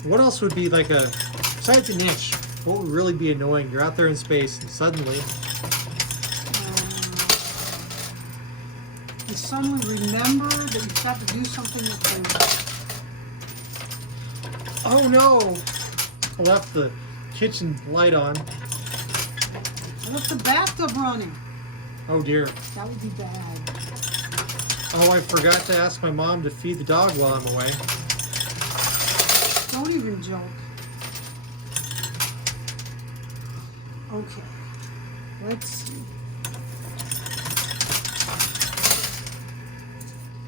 What else would be like besides an itch, what would really be annoying? You're out there in space and suddenly, And suddenly remember that you've got to do something with them. oh no! I left the kitchen light on. I left the bathtub running. Oh dear. That would be bad. Oh, I forgot to ask my mom to feed the dog while I'm away. Don't even joke. Okay. Let's see.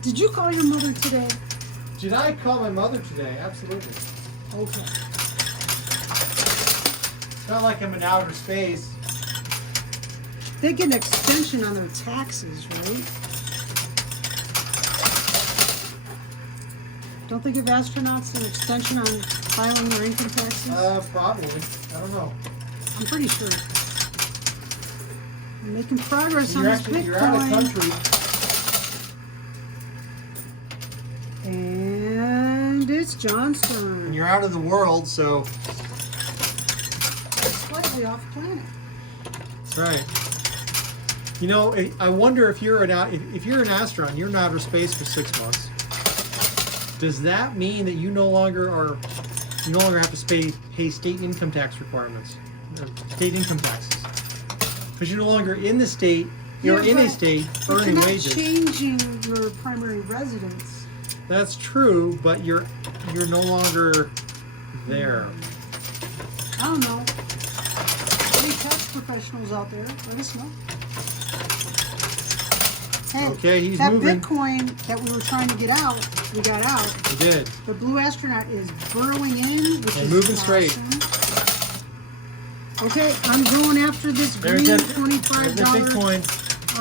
Did you call your mother today? Did I call my mother today? Absolutely. Okay. It's not like I'm in outer space. They get an extension on their taxes, right? Don't they give astronauts an extension on filing their income taxes? Probably. I don't know. I'm pretty sure. I'm making progress on You're this actually Bitcoin. you're out of country. And it's John's And turn. you're out of the world, so Slightly off planet. that's right. You know, I wonder if you're an astronaut and you're in outer space for 6 months. Does that mean that you no longer have to pay state income tax requirements, state income taxes, because you're no longer in the state. You're in a state But earning you're not wages. changing your primary residence. That's true, but you're no longer there. I don't know. Any tax professionals out there, let us know. Hey, Okay, he's that moving. Bitcoin that we were trying to get out, we got out. You did. The blue astronaut is burrowing in, which And is moving awesome. straight. Okay, I'm going after this green There's the $25 Bitcoin.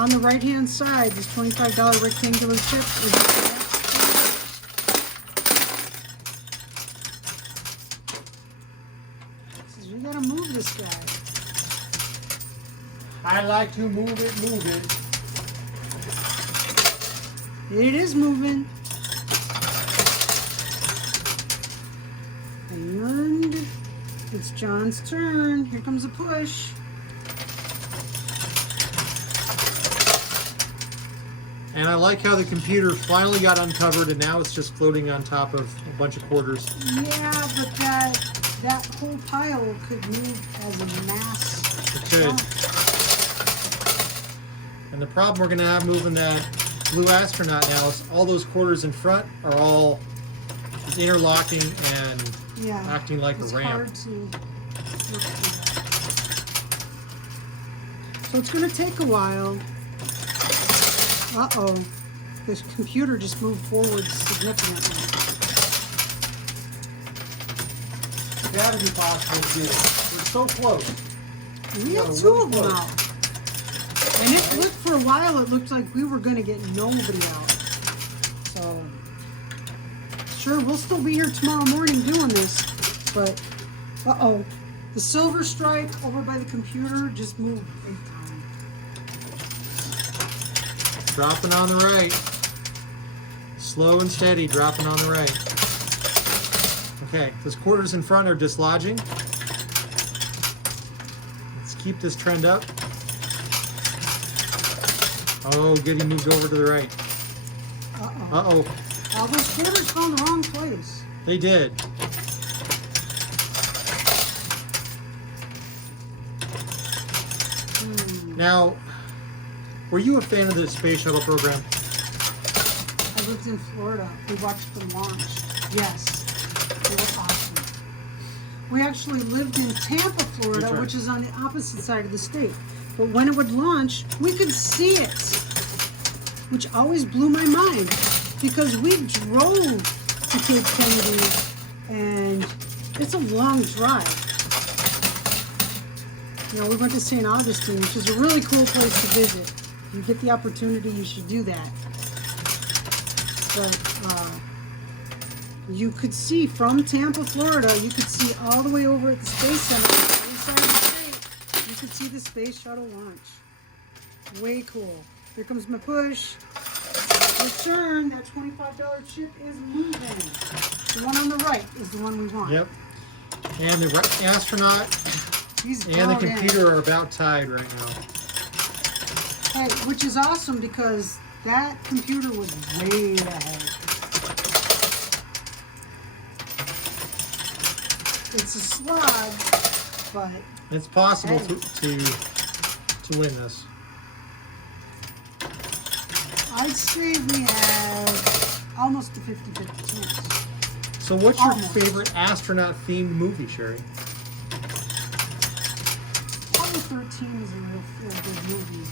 on the right-hand side. This $25 rectangular chip is says we gotta move this guy. I like to move it. It is moving. And it's John's turn. Here comes a push. And I like how the computer finally got uncovered, and now it's just floating on top of a bunch of quarters. Yeah, but that whole pile could move as a mass. It could. And the problem we're going to have moving that blue astronaut now is all those quarters in front are all interlocking and Yeah, acting like a it's ramp. hard to work through that. So it's going to take a while. Uh-oh. This computer just moved forward significantly. It's got to be possible to do. We're so close. We Yeah, have two really of them close. out. And it looked for a while, it looked like we were going to get nobody out. So, sure, we'll still be here tomorrow morning doing this. But, uh-oh. The silver stripe over by the computer just moved big time. Dropping on the right. Slow and steady, dropping on the right. Okay, those quarters in front are dislodging. keep this trend up. Oh, good, he moved over to the right. Uh-oh. Uh-oh. All those quarters found the wrong place. They did. Now, were you a fan of the space shuttle program? I lived in Florida. We watched them launch. Yes, they were awesome. We actually lived in Tampa, Florida, Your turn. which is on the opposite side of the state. But when it would launch, we could see it, which always blew my mind because we drove to Cape Kennedy, and it's a long drive. You know, we went to St. Augustine, which is a really cool place to visit. If you get the opportunity, you should do that. But you could see from Tampa, Florida, you could see all the way over at the Space Center, on the other side of the state, you could see the space shuttle launch. Way cool. Here comes my push. Return. That $25 chip is moving. The one on the right is the one we want. Yep. And the astronaut He's and the dialed in. computer are about tied right now. Hey, which is awesome because that computer was way ahead. It's a slog, but It's possible Hey. to win this. I'd say we have almost a 50-50 chance. So what's your Almost. favorite astronaut-themed movie, Sherry? Apollo 13 is a real feel-good movie.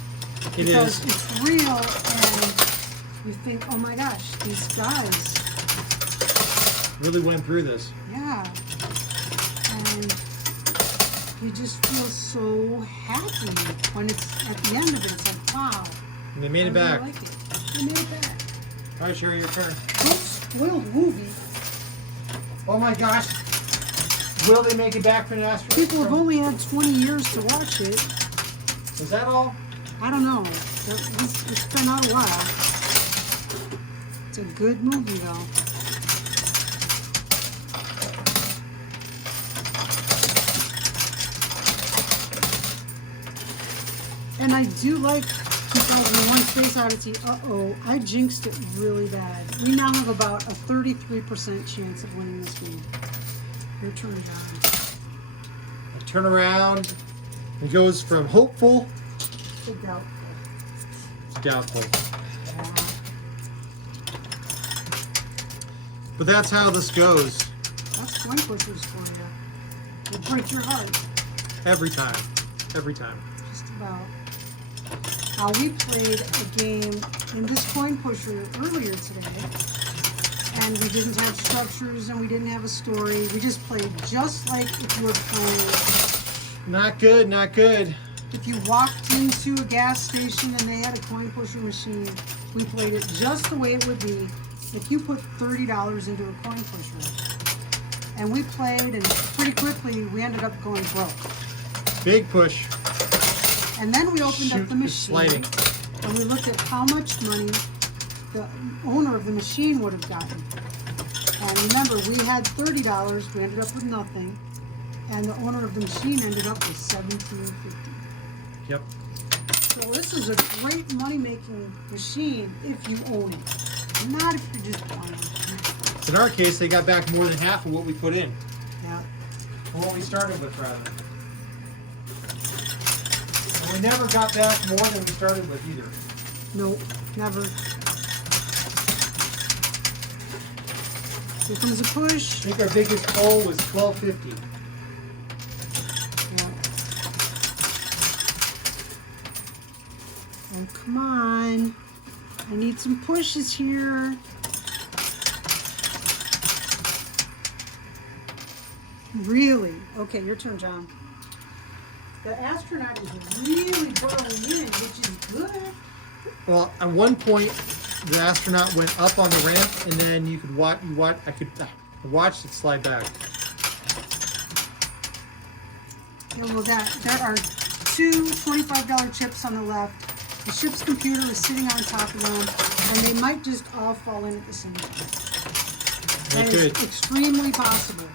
It Because is. it's real and you think, oh my gosh, these guys, Really went through this. yeah. And you just feel so happy when it's at the end of it. It's like, wow. And they made it I really back. like it. They made it back. All right, Sherry, your turn. Don't spoil the movie. Oh my gosh. Will they make it back for an astronaut? People have only had 20 years to watch it. Is that all? I don't know. It's been out a while. It's a good movie, though. And I do like 2001 Space Odyssey. Uh-oh, I jinxed it really bad. We now have about a 33% chance of winning this game. Your turn, John. I turn around. It goes from hopeful To Doubtful. to doubtful. Yeah. But that's how this goes That's coin pushers for you. It'll break your heart. every time. Every time. Just about. We played a game in this coin pusher earlier today, and we didn't have structures and we didn't have a story. We just played just like if you were playing. Not good, not good. If you walked into a gas station and they had a coin pusher machine, we played it just the way it would be if you put $30 into a coin pusher. And we played, and pretty quickly we ended up going broke. Big push. And then we opened up Shoot, the it's machine, sliding. and we looked at how much money the owner of the machine would have gotten. And remember, we had $30, we ended up with nothing, and the owner of the machine ended up with $17.50. Yep. So this is a great money-making machine if you own it, not if you're just buying it. In our case, they got back more than half of what we put in. Yeah. Or what we started with, rather. And we never got back more than we started with either. Nope, never. Here comes a push. I think our biggest hole was $12.50. Yeah. Oh, come on. I need some pushes here. Really? Okay, your turn, John. The astronaut is really burrowing in, which is good. Well, at one point, the astronaut went up on the ramp, and then you could watch. I watched it slide back. Okay, well, there are two $25 chips on the left. The ship's computer is sitting on top of them, and they might just all fall in at the same time. They That is could. extremely possible.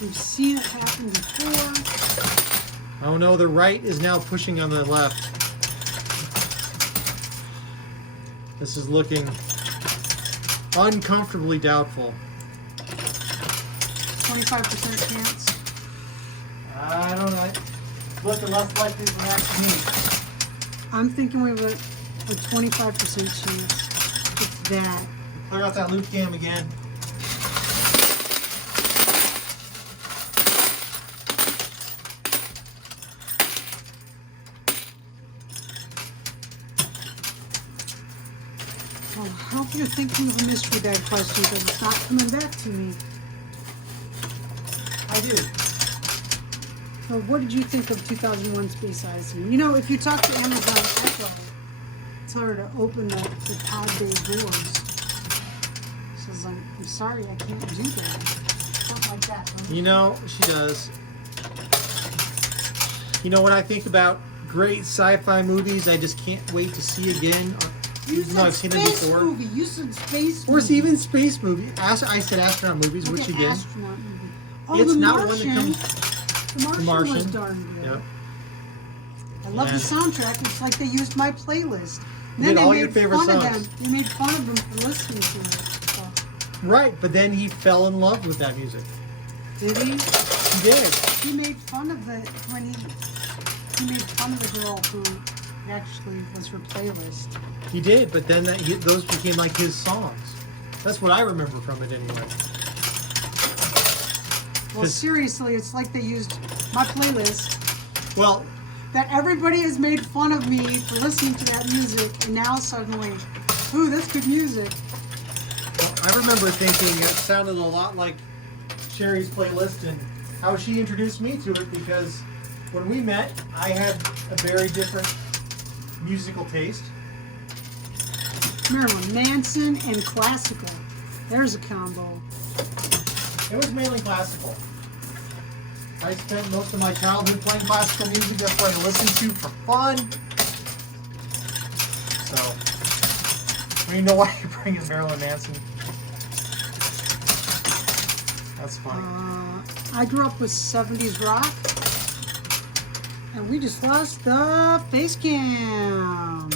We've seen it happen before. Oh no, the right is now pushing on the left. This is looking uncomfortably doubtful. 25% chance. I don't know. Looking less likely than that to me. I'm thinking we have a 25% chance. It's that. Clear out that loop cam again. Well, I hope you're thinking of a mystery bag question, but it's not coming back to me. I do. So what did you think of 2001 Space Odyssey? You know, if you talk to Amazon Echo, tell her to open the pod bay doors. She says, I'm sorry, I can't do that. Something like that. Right? You know, she does. You know, when I think about great sci-fi movies, I just can't wait to see again. You Even though I've said seen them space before. movie. You said space Or movie. even space movie. I said astronaut movies, Okay, which again, astronaut movie. Oh, it's the not Martian. one that comes. The Martian, The Martian. was darn good. Yep. I love the And- soundtrack. It's like they used my playlist. And You then did they all made your favorite fun of songs. them. They made fun of them for listening to it. So, Right, but then he fell in love with that music. did he? He did. He made fun of the when he made fun of the girl who actually was her playlist. He did, but then those became like his songs. That's what I remember from it anyway. Well, 'Cause- seriously, it's like they used my playlist. Well, That everybody has made fun of me for listening to that music, and now suddenly, ooh, that's good music. I remember thinking it sounded a lot like Sherry's playlist and how she introduced me to it, because when we met, I had a very different musical taste. Marilyn Manson and classical. There's a combo. It was mainly classical. I spent most of my childhood playing classical music. That's what I listened to for fun. So, I mean, you know why you're bringing Marilyn Manson? That's funny. I grew up with 70s rock, and we just lost the face cam.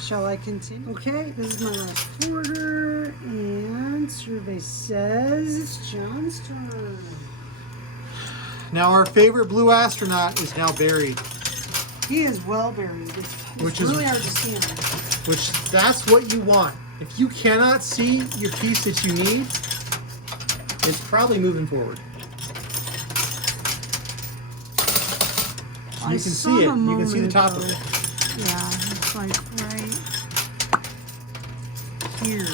Shall I continue? Okay, this is my last quarter, and survey says it's John's turn. Now, our favorite blue astronaut is now buried, He is well buried. It's Which is- really hard to see him. which that's what you want. If you cannot see your piece that you need, it's probably moving forward. I You can saw see it. him a You can see the moment top ago. of it. Yeah, it's like right here.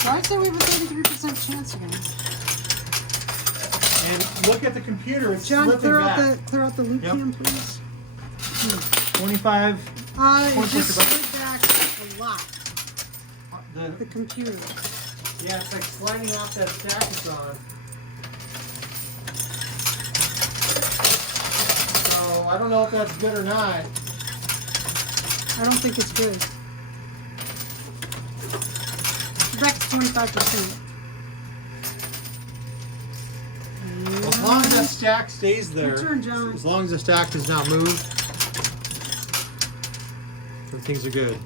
So I'd say we have a 33% chance again. And look at the computer. It's John, slipping clear back. out the loop Yep. cam, please. 25. It Point just push slid back a lot. The computer. Yeah, it's like sliding off that stack it's on. So I don't know if that's good or not. I don't think it's good. We're back to 25%. As long as that stack stays there, Your turn, John. as long as the stack does not move, then things are good.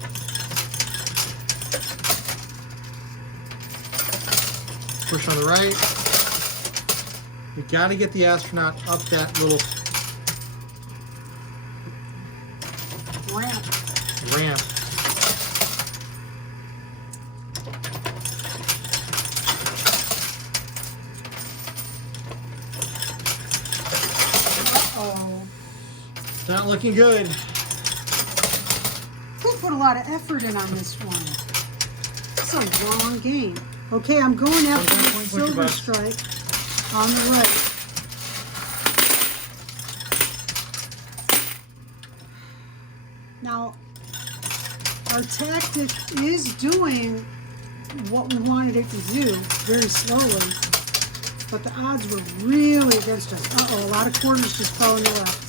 Push on the right. You got to get the astronaut up that little Ramp. ramp. Uh-oh. It's not looking good. We put a lot of effort in on this one. It's a long game. Okay, I'm going after the Push your silver buttons. strike on the right. Now, our tactic is doing what we wanted it to do very slowly, but the odds were really against us. Uh-oh, a lot of quarters just fell on the left.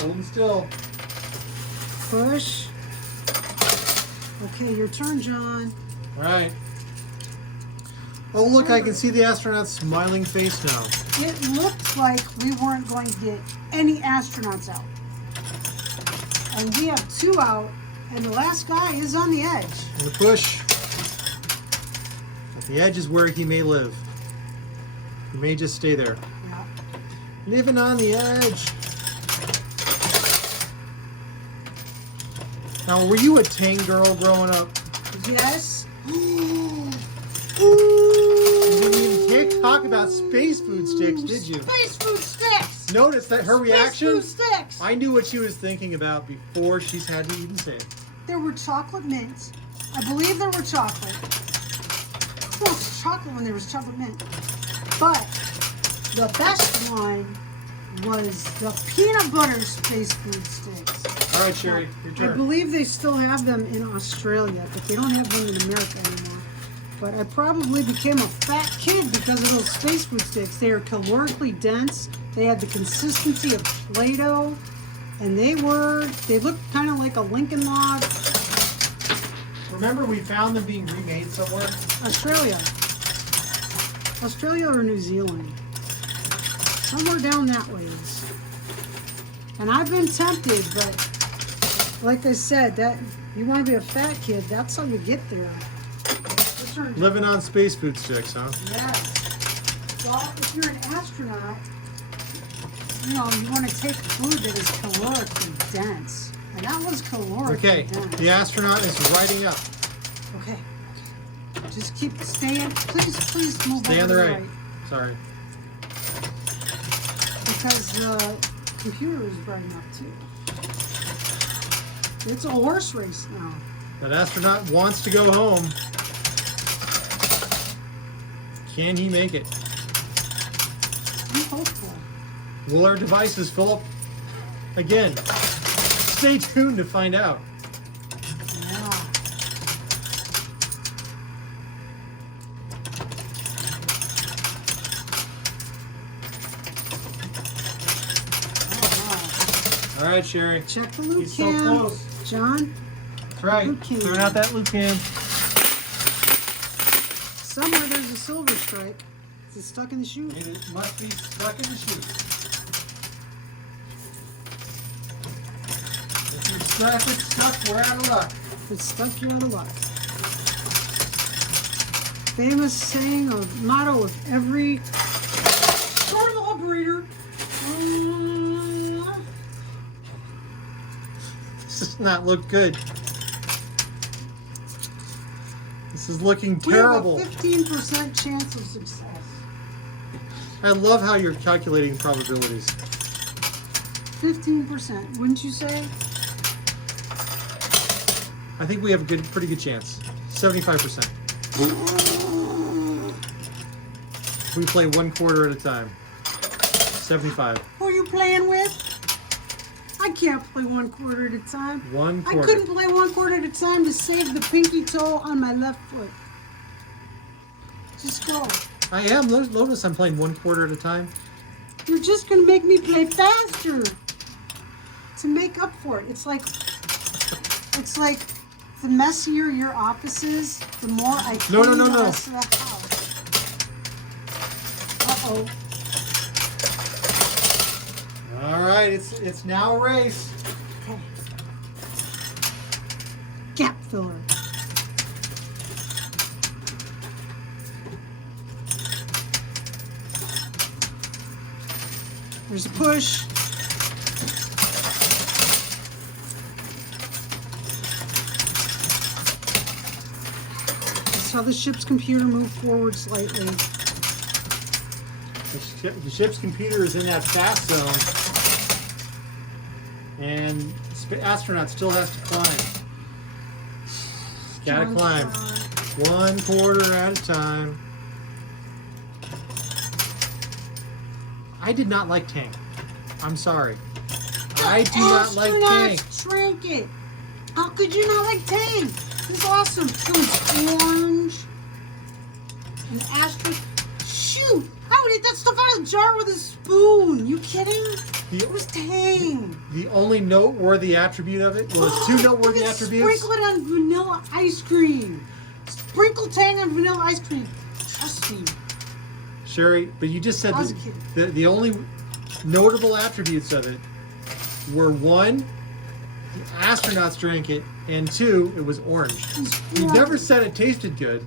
Holding still. Push. Okay, your turn, John. All right. Oh, look, I can see the astronaut's smiling face now. It looked like we weren't going to get any astronauts out. And we have 2 out, and the last guy is on the edge. The push. At the edge is where he may live. He may just stay there. Yeah. Living on the edge. Now, were you a Tang girl growing up? Yes. You didn't even talk about space food sticks, did you? Space food sticks! Notice that her reaction? Space food sticks! I knew what she was thinking about before she's had to even say it. There were chocolate mints. I believe there were chocolate. Well, it's chocolate when there was chocolate mint. But the best one was the peanut butter space food sticks. All right, Sherry, your I turn. believe they still have them in Australia, but they don't have them in America anymore. But I probably became a fat kid because of those space food sticks. They are calorically dense. They had the consistency of Play-Doh, and they looked kind of like a Lincoln Log. Remember, we found them being remade somewhere? Australia or New Zealand. Somewhere down that ways. And I've been tempted, but like I said, that you want to be a fat kid, that's how you get there. Living on space food sticks, huh? Yes. Well, if you're an astronaut, you know, you want to take food that is calorically dense. And that was calorically Okay, dense. the astronaut is riding up. Okay. Just keep staying. Please move Stay on over the to right. Sorry. Because the computer is brighting up too. It's a horse race now. That astronaut wants to go home. Can he make it? I'm hopeful. Will our devices fill up again? Stay tuned to find out. Yeah. Oh, All right, Sherry. wow. Check the loop He's so cam. close. John, That's right. Loop cam. Turn out that loop cam. somewhere there's a silver strike. Is it stuck in the chute? It must be stuck in the chute. If it's stuck, we're out of luck. If it's stuck, you're out of luck. Famous saying or motto of every short operator. This does not look good. This is looking We have a terrible. 15% chance of success. I love how you're calculating probabilities. 15%, wouldn't you say? I think we have a pretty good chance. 75%. We play 1 quarter at a time. 75. Who are you playing with? I can't play 1 quarter at a time. 1 I quarter. couldn't play 1 quarter at a time to save the pinky toe on my left foot. Just go. I am. Notice I'm playing 1 quarter at a time. You're just gonna make me play faster to make up for it. It's like the messier your office is, the more I clean No. the rest of the house. Uh-oh. All right, it's now a race. Okay. Gap filler. There's a push. That's how the ship's computer moved forward slightly. The ship's computer is in that fast zone, and the astronaut still has to climb. He's gotta climb. 1 quarter at a time. I did not like Tank. I'm sorry. I do not like Tank. Shrank it. How could you not like Tank? He's awesome. It was orange. An astro. Shoot! I would eat that stuff out of jar with a spoon. You kidding? The- It was tang. The only noteworthy attribute of it was two noteworthy attributes. Sprinkle it on vanilla ice cream. Sprinkle tang on vanilla ice cream. Trust me. Sherry, but you just said I was that the only notable attributes of it were one, the astronauts drank it, and two, it was orange. You never said it tasted good.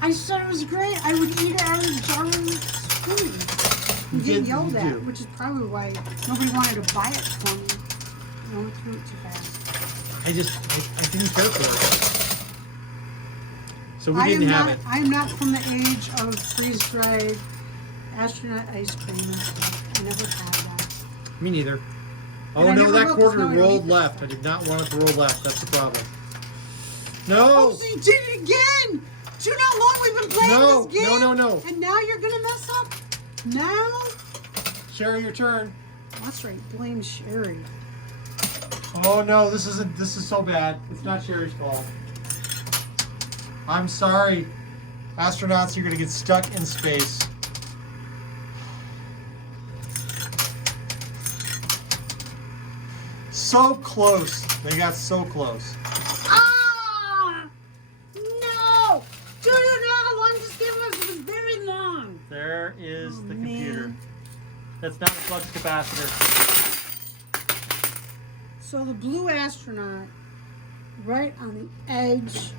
I said it was great. I would eat it out of the jar with a spoon. You get yelled at, which is probably why nobody wanted to buy it from me. I went through it too fast. I didn't care for it. So we didn't have it. I am not from the age of freeze-dried astronaut ice cream and stuff. I never had that. Me neither. Oh And I no, never that will, 'cause quarter now I don't rolled eat left. I did not want it to roll left. That's the problem. No! Oh, so you did it again! Do you know how long we've been playing No, this game? no. And now you're gonna mess up? Now? Sherry, your turn. That's right, blame Sherry. Oh no, this is so bad. It's not Sherry's fault. I'm sorry. Astronauts, you're gonna get stuck in space. So close. They got so close. Ah! No! Do you know how long this game was? It was very long. There is Oh, the man. computer. That's not a flux capacitor. So the blue astronaut, right on the edge.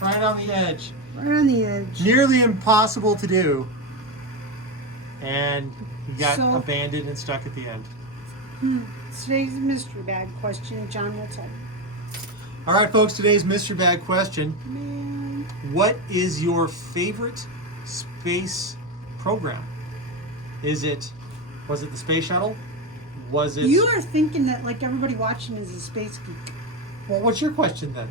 Right on the edge. Right on the edge. Nearly impossible to do. And he got So- abandoned and stuck at the end. Today's mystery bag question, John will tell you. All right, folks, today's Mr. Bag question. Man. What is your favorite space program? Was it the space shuttle? Was it... You are thinking that like everybody watching is a space geek. Well, what's your question then?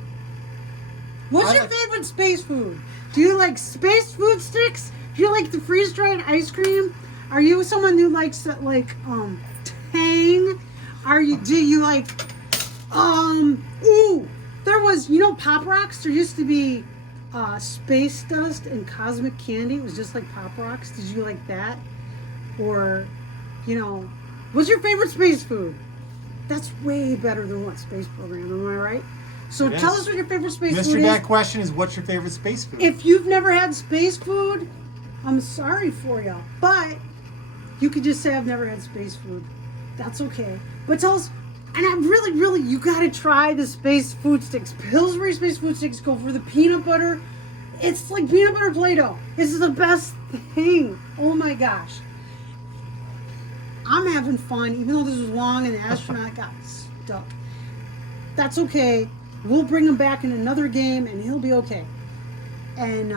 What's your favorite space food? Do you like space food sticks? Do you like the freeze-dried ice cream? Are you someone who likes Tang? Do you like there was, Pop Rocks? There used to be space dust and cosmic candy. It was just like Pop Rocks. Did you like that? Or, what's your favorite space food? That's way better than what space program, am I right? So tell us what your favorite space food is. Mr. Bag question is, what's your favorite space food? If you've never had space food, I'm sorry for you. But you could just say I've never had space food. That's okay. But tell us, and I'm really, you gotta try the space food sticks. Pillsbury space food sticks go for the peanut butter. It's like peanut butter Play-Doh. It's the best thing. Oh my gosh. I'm having fun, even though this was long and the astronaut got stuck. That's okay. We'll bring him back in another game and he'll be okay. And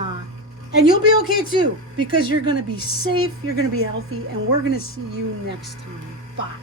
you'll be okay too, because you're gonna be safe, you're gonna be healthy, and we're gonna see you next time. Bye.